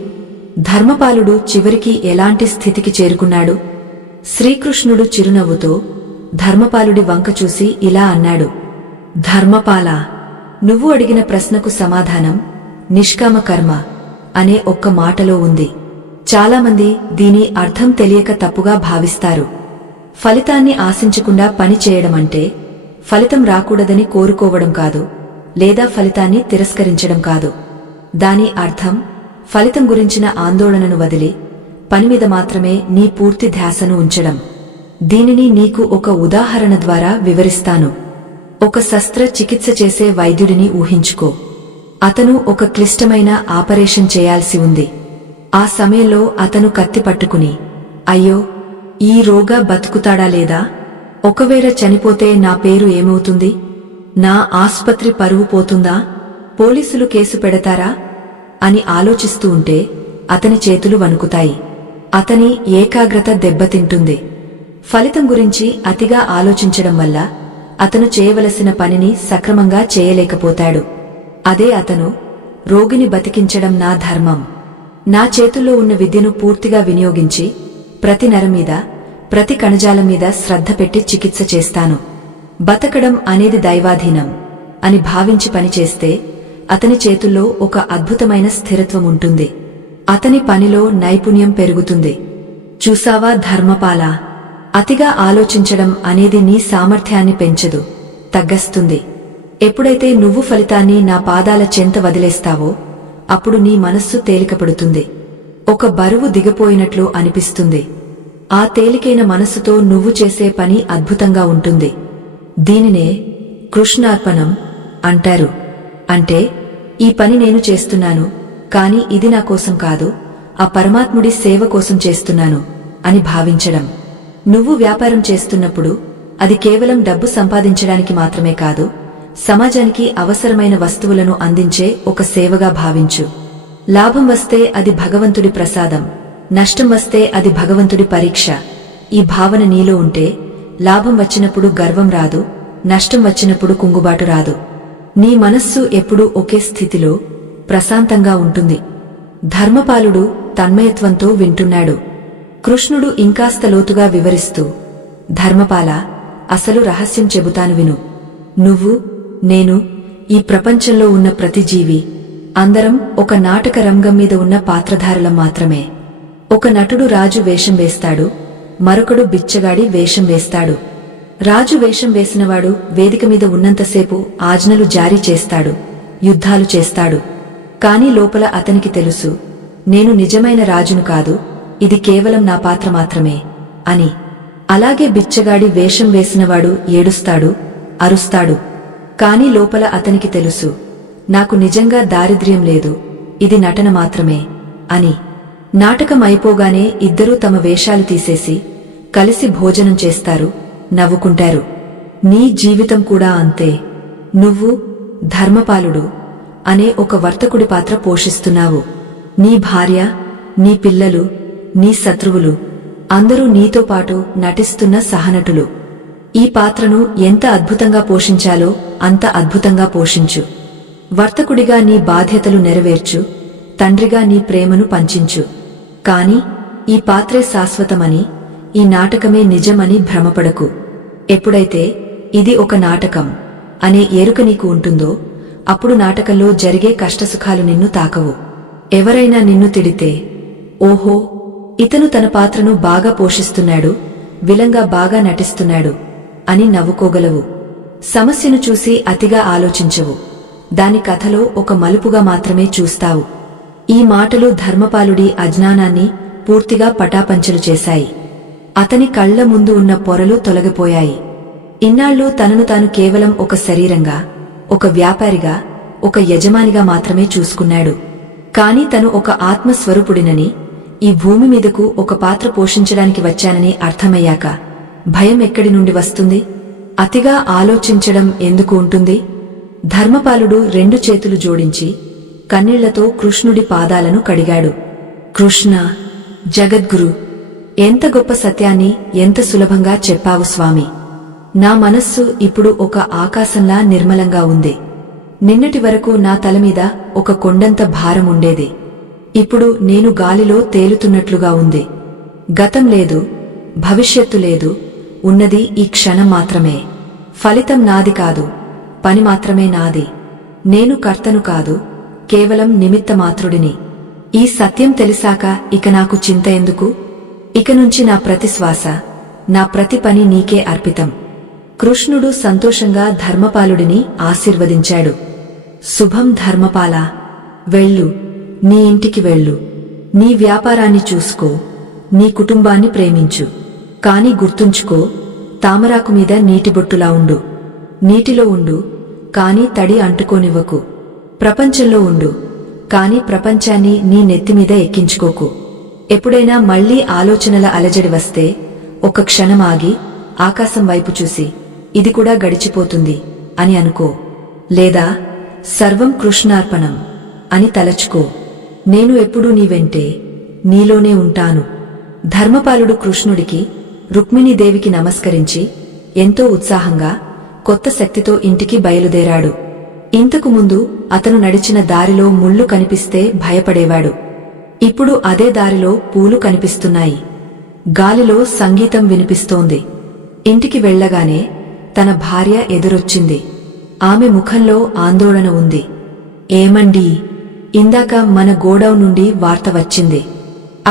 ధర్మపాలుడు చివరికి ఎలాంటి స్థితికి చేరుకున్నాడు? శ్రీకృష్ణుడు చిరునవ్వుతో ధర్మపాలుడి వంక చూసి ఇలా అన్నాడు. ధర్మపాలా, నువ్వు అడిగిన ప్రశ్నకు సమాధానం నిష్కామ కర్మ అనే ఒక్క మాటలో ఉంది. చాలామంది దీని అర్థం తెలియక తప్పుగా భావిస్తారు. ఫలితాన్ని ఆశించకుండా పని చేయడమంటే ఫలితం రాకూడదని కోరుకోవడం కాదు, లేదా ఫలితాన్ని తిరస్కరించడం కాదు. దాని అర్థం ఫలితం గురించిన ఆందోళనను వదిలి పనిమీద మాత్రమే నీ పూర్తి ధ్యాసను ఉంచడం. దీనిని నీకు ఒక ఉదాహరణ ద్వారా వివరిస్తాను. ఒక శస్త్ర చికిత్స చేసే వైద్యుడిని ఊహించుకో. అతను ఒక క్లిష్టమైన ఆపరేషన్ చేయాల్సి ఉంది. ఆ సమయంలో అతను కత్తి పట్టుకుని, అయ్యో, ఈ రోగా బతుకుతాడా లేదా? ఒకవేళ చనిపోతే నా పేరు ఏమవుతుంది? నా ఆస్పత్రి పరువు పోతుందా? పోలీసులు కేసు పెడతారా అని ఆలోచిస్తూ ఉంటే అతని చేతులు వణుకుతాయి. అతని ఏకాగ్రత దెబ్బతింటుంది. ఫలితం గురించి అతిగా ఆలోచించడం వల్ల అతను చేయవలసిన పనిని సక్రమంగా చేయలేకపోతాడు. అదే అతను రోగిని బతికించడం నా ధర్మం. నా చేతుల్లో ఉన్న విద్యను పూర్తిగా వినియోగించి ప్రతి నరం మీద, ప్రతి కణజాలం మీద శ్రద్ధ పెట్టి చికిత్స చేస్తాను. బతకడం అనేది దైవాధీనం అని భావించి పనిచేస్తే అతని చేతుల్లో ఒక అద్భుతమైన స్థిరత్వం ఉంటుంది. అతని పనిలో నైపుణ్యం పెరుగుతుంది. చూసావా ధర్మపాలా, అతిగా ఆలోచించడం అనేది నీ సామర్థ్యాన్ని పెంచదు, తగ్గస్తుంది. ఎప్పుడైతే నువ్వు ఫలితాన్ని నా పాదాల చెంత వదిలేస్తావో అప్పుడు నీ మనస్సు తేలికపడుతుంది. ఒక బరువు దిగిపోయినట్లు అనిపిస్తుంది. ఆ తేలికైన మనస్సుతో నువ్వు చేసే పని అద్భుతంగా ఉంటుంది. దీనినే కృష్ణార్పణం అంటారు. అంటే ఈ పని నేను చేస్తున్నాను, కాని ఇది నా కోసం కాదు, ఆ పరమాత్ముడి సేవ కోసం చేస్తున్నాను అని భావించడం. నువ్వు వ్యాపారం చేస్తున్నప్పుడు అది కేవలం డబ్బు సంపాదించడానికి మాత్రమే కాదు, సమాజానికి అవసరమైన వస్తువులను అందించే ఒక సేవగా భావించు. లాభం వస్తే అది భగవంతుడి ప్రసాదం, నష్టం వస్తే అది భగవంతుడి పరీక్ష. ఈ భావన నీలో ఉంటే లాభం వచ్చినప్పుడు గర్వం రాదు, నష్టం వచ్చినప్పుడు కుంగుబాటు రాదు. నీ మనస్సు ఎప్పుడూ ఒకే స్థితిలో ప్రశాంతంగా ఉంటుంది. ధర్మపాలుడు తన్మయత్వంతో వింటున్నాడు. కృష్ణుడు ఇంకాస్త లోతుగా వివరిస్తూ, ధర్మపాల, అసలు రహస్యం చెబుతాను విను. నువ్వు, నేను, ఈ ప్రపంచంలో ఉన్న ప్రతి జీవి, అందరం ఒక నాటక రంగం మీద ఉన్న పాత్రధారులం మాత్రమే. ఒక నటుడు రాజు వేషం వేస్తాడు, మరొకడు బిచ్చగాడి వేషం వేస్తాడు. రాజు వేషం వేసినవాడు వేదిక మీద ఉన్నంతసేపు ఆజ్ఞలు జారీ చేస్తాడు, యుద్ధాలు చేస్తాడు. కాని లోపల అతనికి తెలుసు, నేను నిజమైన రాజును కాదు, ఇది కేవలం నా పాత్ర మాత్రమే అని. అలాగే బిచ్చగాడి వేషం వేసినవాడు ఏడుస్తాడు, అరుస్తాడు. కాని లోపల అతనికి తెలుసు, నాకు నిజంగా దారిద్ర్యం లేదు, ఇది నటన మాత్రమే అని. నాటకం అయిపోగానే ఇద్దరూ తమ వేషాలు తీసేసి కలిసి భోజనం చేస్తారు, నవ్వుకుంటారు. నీ జీవితం కూడా అంతే. నువ్వు ధర్మపాలుడు అనే ఒక వర్తకుడి పాత్ర పోషిస్తున్నావు. నీ భార్య, నీ పిల్లలు, నీ శత్రువులు అందరూ నీతో పాటు నటిస్తున్న సహనటులు. ఈ పాత్రను ఎంత అద్భుతంగా పోషించాలో అంత అద్భుతంగా పోషించు. వర్తకుడిగా నీ బాధ్యతలు నెరవేర్చు, తండ్రిగా నీ ప్రేమను పంచించు. కాని ఈ పాత్రే శాశ్వతమని, ఈ నాటకమే నిజమని భ్రమపడకు. ఎప్పుడైతే ఇది ఒక నాటకం అనే ఎరుక నీకు ఉంటుందో అప్పుడు నాటకంలో జరిగే కష్టసుఖాలు నిన్ను తాకవు. ఎవరైనా నిన్ను తిడితే, ఓహో, ఇతను తన పాత్రను బాగా పోషిస్తున్నాడు, విలంగా బాగా నటిస్తున్నాడు అని నవ్వుకోగలవు. సమస్యను చూసి అతిగా ఆలోచించవు, దాని కథలో ఒక మలుపుగా మాత్రమే చూస్తావు. ఈ మాటలు ధర్మపాలుడి అజ్ఞానాన్ని పూర్తిగా పటాపంచలు చేశాయి. అతని కళ్ల ముందు ఉన్న పొరలు తొలగిపోయాయి. ఇన్నాళ్లు తనను తాను కేవలం ఒక శరీరంగా, ఒక వ్యాపారిగా, ఒక యజమానిగా మాత్రమే చూసుకున్నాడు. కాని తను ఒక ఆత్మస్వరూపుడినని, ఈ భూమి మీదకు ఒక పాత్ర పోషించడానికి వచ్చానని అర్థమయ్యాక భయం ఎక్కడి నుండి వస్తుంది? అతిగా ఆలోచించడం ఎందుకు ఉంటుంది? ధర్మపాలుడు 2 చేతులు జోడించి కన్నీళ్లతో కృష్ణుడి పాదాలను కడిగాడు. కృష్ణ, జగద్గురు, ఎంత గొప్ప సత్యాన్ని ఎంత సులభంగా చెప్పావు స్వామి. నా మనస్సు ఇప్పుడు ఒక ఆకాశంలా నిర్మలంగా ఉంది. నిన్నటి వరకు నా తలమీద ఒక కొండంత భారం ఉండేది. ఇప్పుడు నేను గాలిలో తేలుతున్నట్లుగా ఉంది. గతం లేదు, భవిష్యత్తు లేదు, ఉన్నది ఈ క్షణం మాత్రమే. ఫలితం నాది కాదు, పని మాత్రమే నాది. నేను కర్తను కాదు, కేవలం నిమిత్తమాత్రుడిని. ఈ సత్యం తెలిసాక ఇక నాకు చింత ఎందుకు? ఇక నుంచి నా ప్రతి శ్వాస, నా ప్రతి పని నీకే అర్పితం. కృష్ణుడు సంతోషంగా ధర్మపాలుడిని ఆశీర్వదించాడు. శుభం ధర్మపాల, వెళ్ళు, నీ ఇంటికి వెళ్ళు. నీ వ్యాపారాన్ని చూసుకో, నీ కుటుంబాన్ని ప్రేమించు. కాని గుర్తుంచుకో, తామరాకు మీద నీటిబొట్టులా ఉండు. నీటిలో ఉండు, కాని తడి అంటుకోనివ్వకు. ప్రపంచంలో ఉండు, కాని ప్రపంచాన్ని నీ నెత్తిమీద ఎక్కించుకోకు. ఎప్పుడైనా మళ్లీ ఆలోచనల అలజడి వస్తే ఒక క్షణం ఆగి ఆకాశం వైపు చూసి, ఇది కూడా గడిచిపోతుంది అని అనుకో. లేదా సర్వం కృష్ణార్పణం అని తలచుకో. నేను ఎప్పుడూ నీ వెంటే, నీలోనే ఉంటాను. ధర్మపాలుడు కృష్ణుడికి, రుక్మిణీదేవికి నమస్కరించి ఎంతో ఉత్సాహంగా కొత్త శక్తితో ఇంటికి బయలుదేరాడు. ఇంతకు ముందు అతను నడిచిన దారిలో ముళ్ళు కనిపిస్తే భయపడేవాడు. ఇప్పుడు అదే దారిలో పూలు కనిపిస్తున్నాయి. గాలిలో సంగీతం వినిపిస్తోంది. ఇంటికి వెళ్లగానే తన భార్య ఎదురొచ్చింది. ఆమె ముఖంలో ఆందోళన ఉంది. ఏమండీ, ఇందాక మన గోడౌన్ నుండి వార్త వచ్చింది.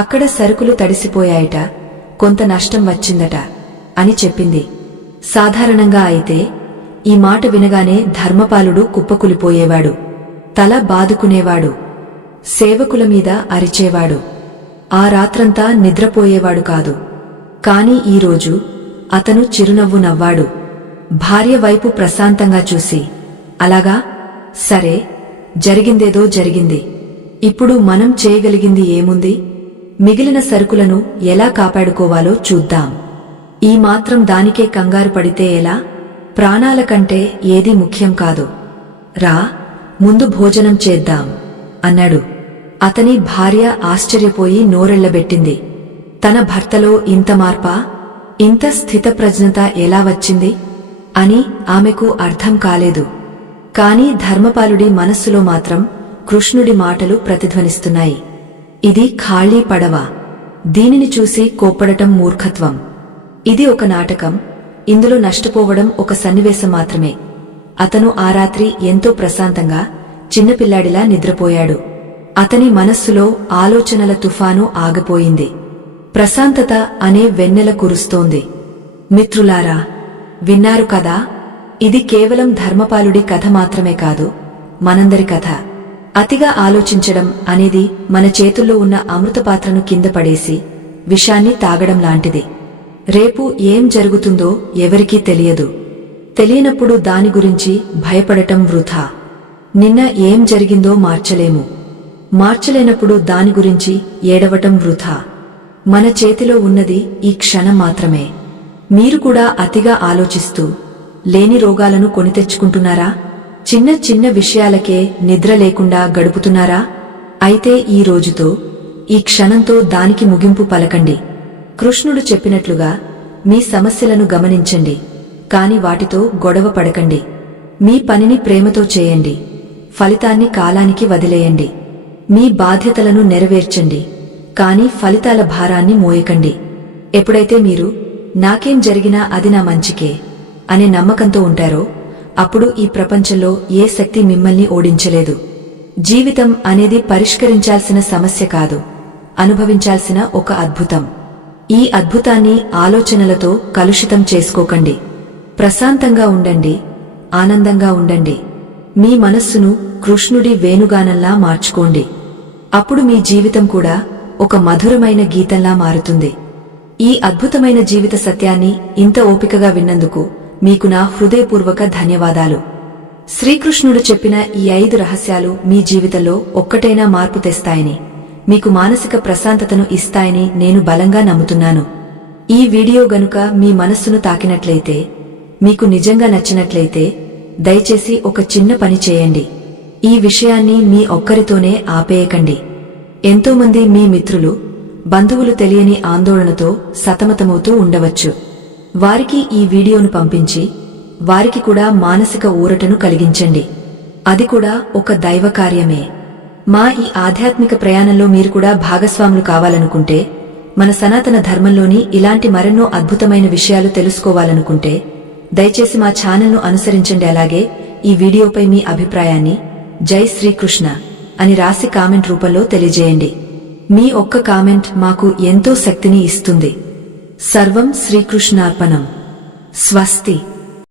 అక్కడ సరుకులు తడిసిపోయాయట, కొంత నష్టం వచ్చిందట అని చెప్పింది. సాధారణంగా అయితే ఈ మాట వినగానే ధర్మపాలుడు కుప్పకులిపోయేవాడు, తల బాదుకునేవాడు, సేవకుల మీద అరిచేవాడు, ఆ రాత్రంతా నిద్రపోయేవాడు కాదు. కాని ఈరోజు అతను చిరునవ్వు నవ్వాడు. భార్య వైపు ప్రశాంతంగా చూసి, అలాగా, సరే, జరిగిందేదో జరిగింది. ఇప్పుడు మనం చేయగలిగింది ఏముంది? మిగిలిన సరుకులను ఎలా కాపాడుకోవాలో చూద్దాం. ఈ మాత్రం దానికే కంగారు పడితే ఎలా? ప్రాణాల కంటే ఏదీ ముఖ్యం కాదు. రా, ముందు భోజనం చేద్దాం అన్నాడు. అతని భార్య ఆశ్చర్యపోయి నోరెళ్లబెట్టింది. తన భర్తలో ఇంత మార్పా, ఇంత స్థితప్రజ్ఞత ఎలా వచ్చింది అని ఆమెకు అర్థం కాలేదు. కాని ధర్మపాలుడి మనస్సులో మాత్రం కృష్ణుడి మాటలు ప్రతిధ్వనిస్తున్నాయి. ఇది ఖాళీ పడవ, దీనిని చూసి కోప్పడటం మూర్ఖత్వం. ఇది ఒక నాటకం, ఇందులో నష్టపోవడం ఒక సన్నివేశం మాత్రమే. అతను ఆ రాత్రి ఎంతో ప్రశాంతంగా చిన్నపిల్లాడిలా నిద్రపోయాడు. అతని మనస్సులో ఆలోచనల తుఫాను ఆగిపోయింది. ప్రశాంతత అనే వెన్నెల కురుస్తోంది. మిత్రులారా, విన్నారు కదా, ఇది కేవలం ధర్మపాలుడి కథ మాత్రమే కాదు, మనందరి కథ. అతిగా ఆలోచించడం అనేది మన చేతుల్లో ఉన్న అమృతపాత్రను కింద పడేసి విషాన్ని తాగడం లాంటిది. రేపు ఏం జరుగుతుందో ఎవరికీ తెలియదు. తెలియనప్పుడు దాని గురించి భయపడటం వృథా. నిన్న ఏం జరిగిందో మార్చలేము, మార్చలేనప్పుడు దాని గురించి ఏడవటం వృథా. మన చేతిలో ఉన్నది ఈ క్షణం మాత్రమే. మీరు కూడా అతిగా ఆలోచిస్తూ లేని రోగాలను కొని తెచ్చుకుంటున్నారా? చిన్న చిన్న విషయాలకే నిద్ర లేకుండా గడుపుతున్నారా? అయితే ఈ రోజుతో, ఈ క్షణంతో దానికి ముగింపు పలకండి. కృష్ణుడు చెప్పినట్లుగా మీ సమస్యలను గమనించండి, కాని వాటితో గొడవ పడకండి. మీ పనిని ప్రేమతో చేయండి, ఫలితాన్ని కాలానికి వదిలేయండి. మీ బాధ్యతలను నెరవేర్చండి, కానీ ఫలితాల భారాన్ని మోయకండి. ఎప్పుడైతే మీరు నాకేం జరిగినా అది నా మంచికే అనే నమ్మకంతో ఉంటారో అప్పుడు ఈ ప్రపంచంలో ఏ శక్తి మిమ్మల్ని ఓడించలేదు. జీవితం అనేది పరిష్కరించాల్సిన సమస్య కాదు, అనుభవించాల్సిన ఒక అద్భుతం. ఈ అద్భుతాన్ని ఆలోచనలతో కలుషితం చేసుకోకండి. ప్రశాంతంగా ఉండండి, ఆనందంగా ఉండండి. మీ మనస్సును కృష్ణుడి వేణుగానంలా మార్చుకోండి. అప్పుడు మీ జీవితం కూడా ఒక మధురమైన గీతంలా మారుతుంది. ఈ అద్భుతమైన జీవిత సత్యాన్ని ఇంత ఓపికగా విన్నందుకు మీకు నా హృదయపూర్వక ధన్యవాదాలు. శ్రీకృష్ణుడు చెప్పిన ఈ 5 రహస్యాలు మీ జీవితంలో ఒక్కటైనా మార్పు తెస్తాయని, మీకు మానసిక ప్రశాంతతను ఇస్తాయని నేను బలంగా నమ్ముతున్నాను. ఈ వీడియో గనుక మీ మనస్సును తాకినట్లయితే, మీకు నిజంగా నచ్చినట్లయితే దయచేసి ఒక చిన్న పని చేయండి. ఈ విషయాన్ని మీ ఒక్కరితోనే ఆపేయకండి. ఎంతోమంది మీ మిత్రులు, బంధువులు తెలియని ఆందోళనతో సతమతమవుతూ ఉండవచ్చు. వారికి ఈ వీడియోను పంపించి వారికి కూడా మానసిక ఊరటను కలిగించండి. అది కూడా ఒక దైవ కార్యమే. మా ఈ ఆధ్యాత్మిక ప్రయాణంలో మీరు కూడా భాగస్వాములు కావాలనుకుంటే, మన సనాతన ధర్మంలోని ఇలాంటి మరెన్నో అద్భుతమైన విషయాలు తెలుసుకోవాలనుకుంటే దయచేసి మా ఛానల్ను అనుసరించండి. అలాగే ఈ వీడియోపై మీ అభిప్రాయాన్ని జై శ్రీకృష్ణ అని రాసి కామెంట్ రూపంలో తెలియజేయండి. మీ ఒక్క కామెంట్ మాకు ఎంతో శక్తిని ఇస్తుంది. సర్వం శ్రీకృష్ణార్పణం. స్వస్తి.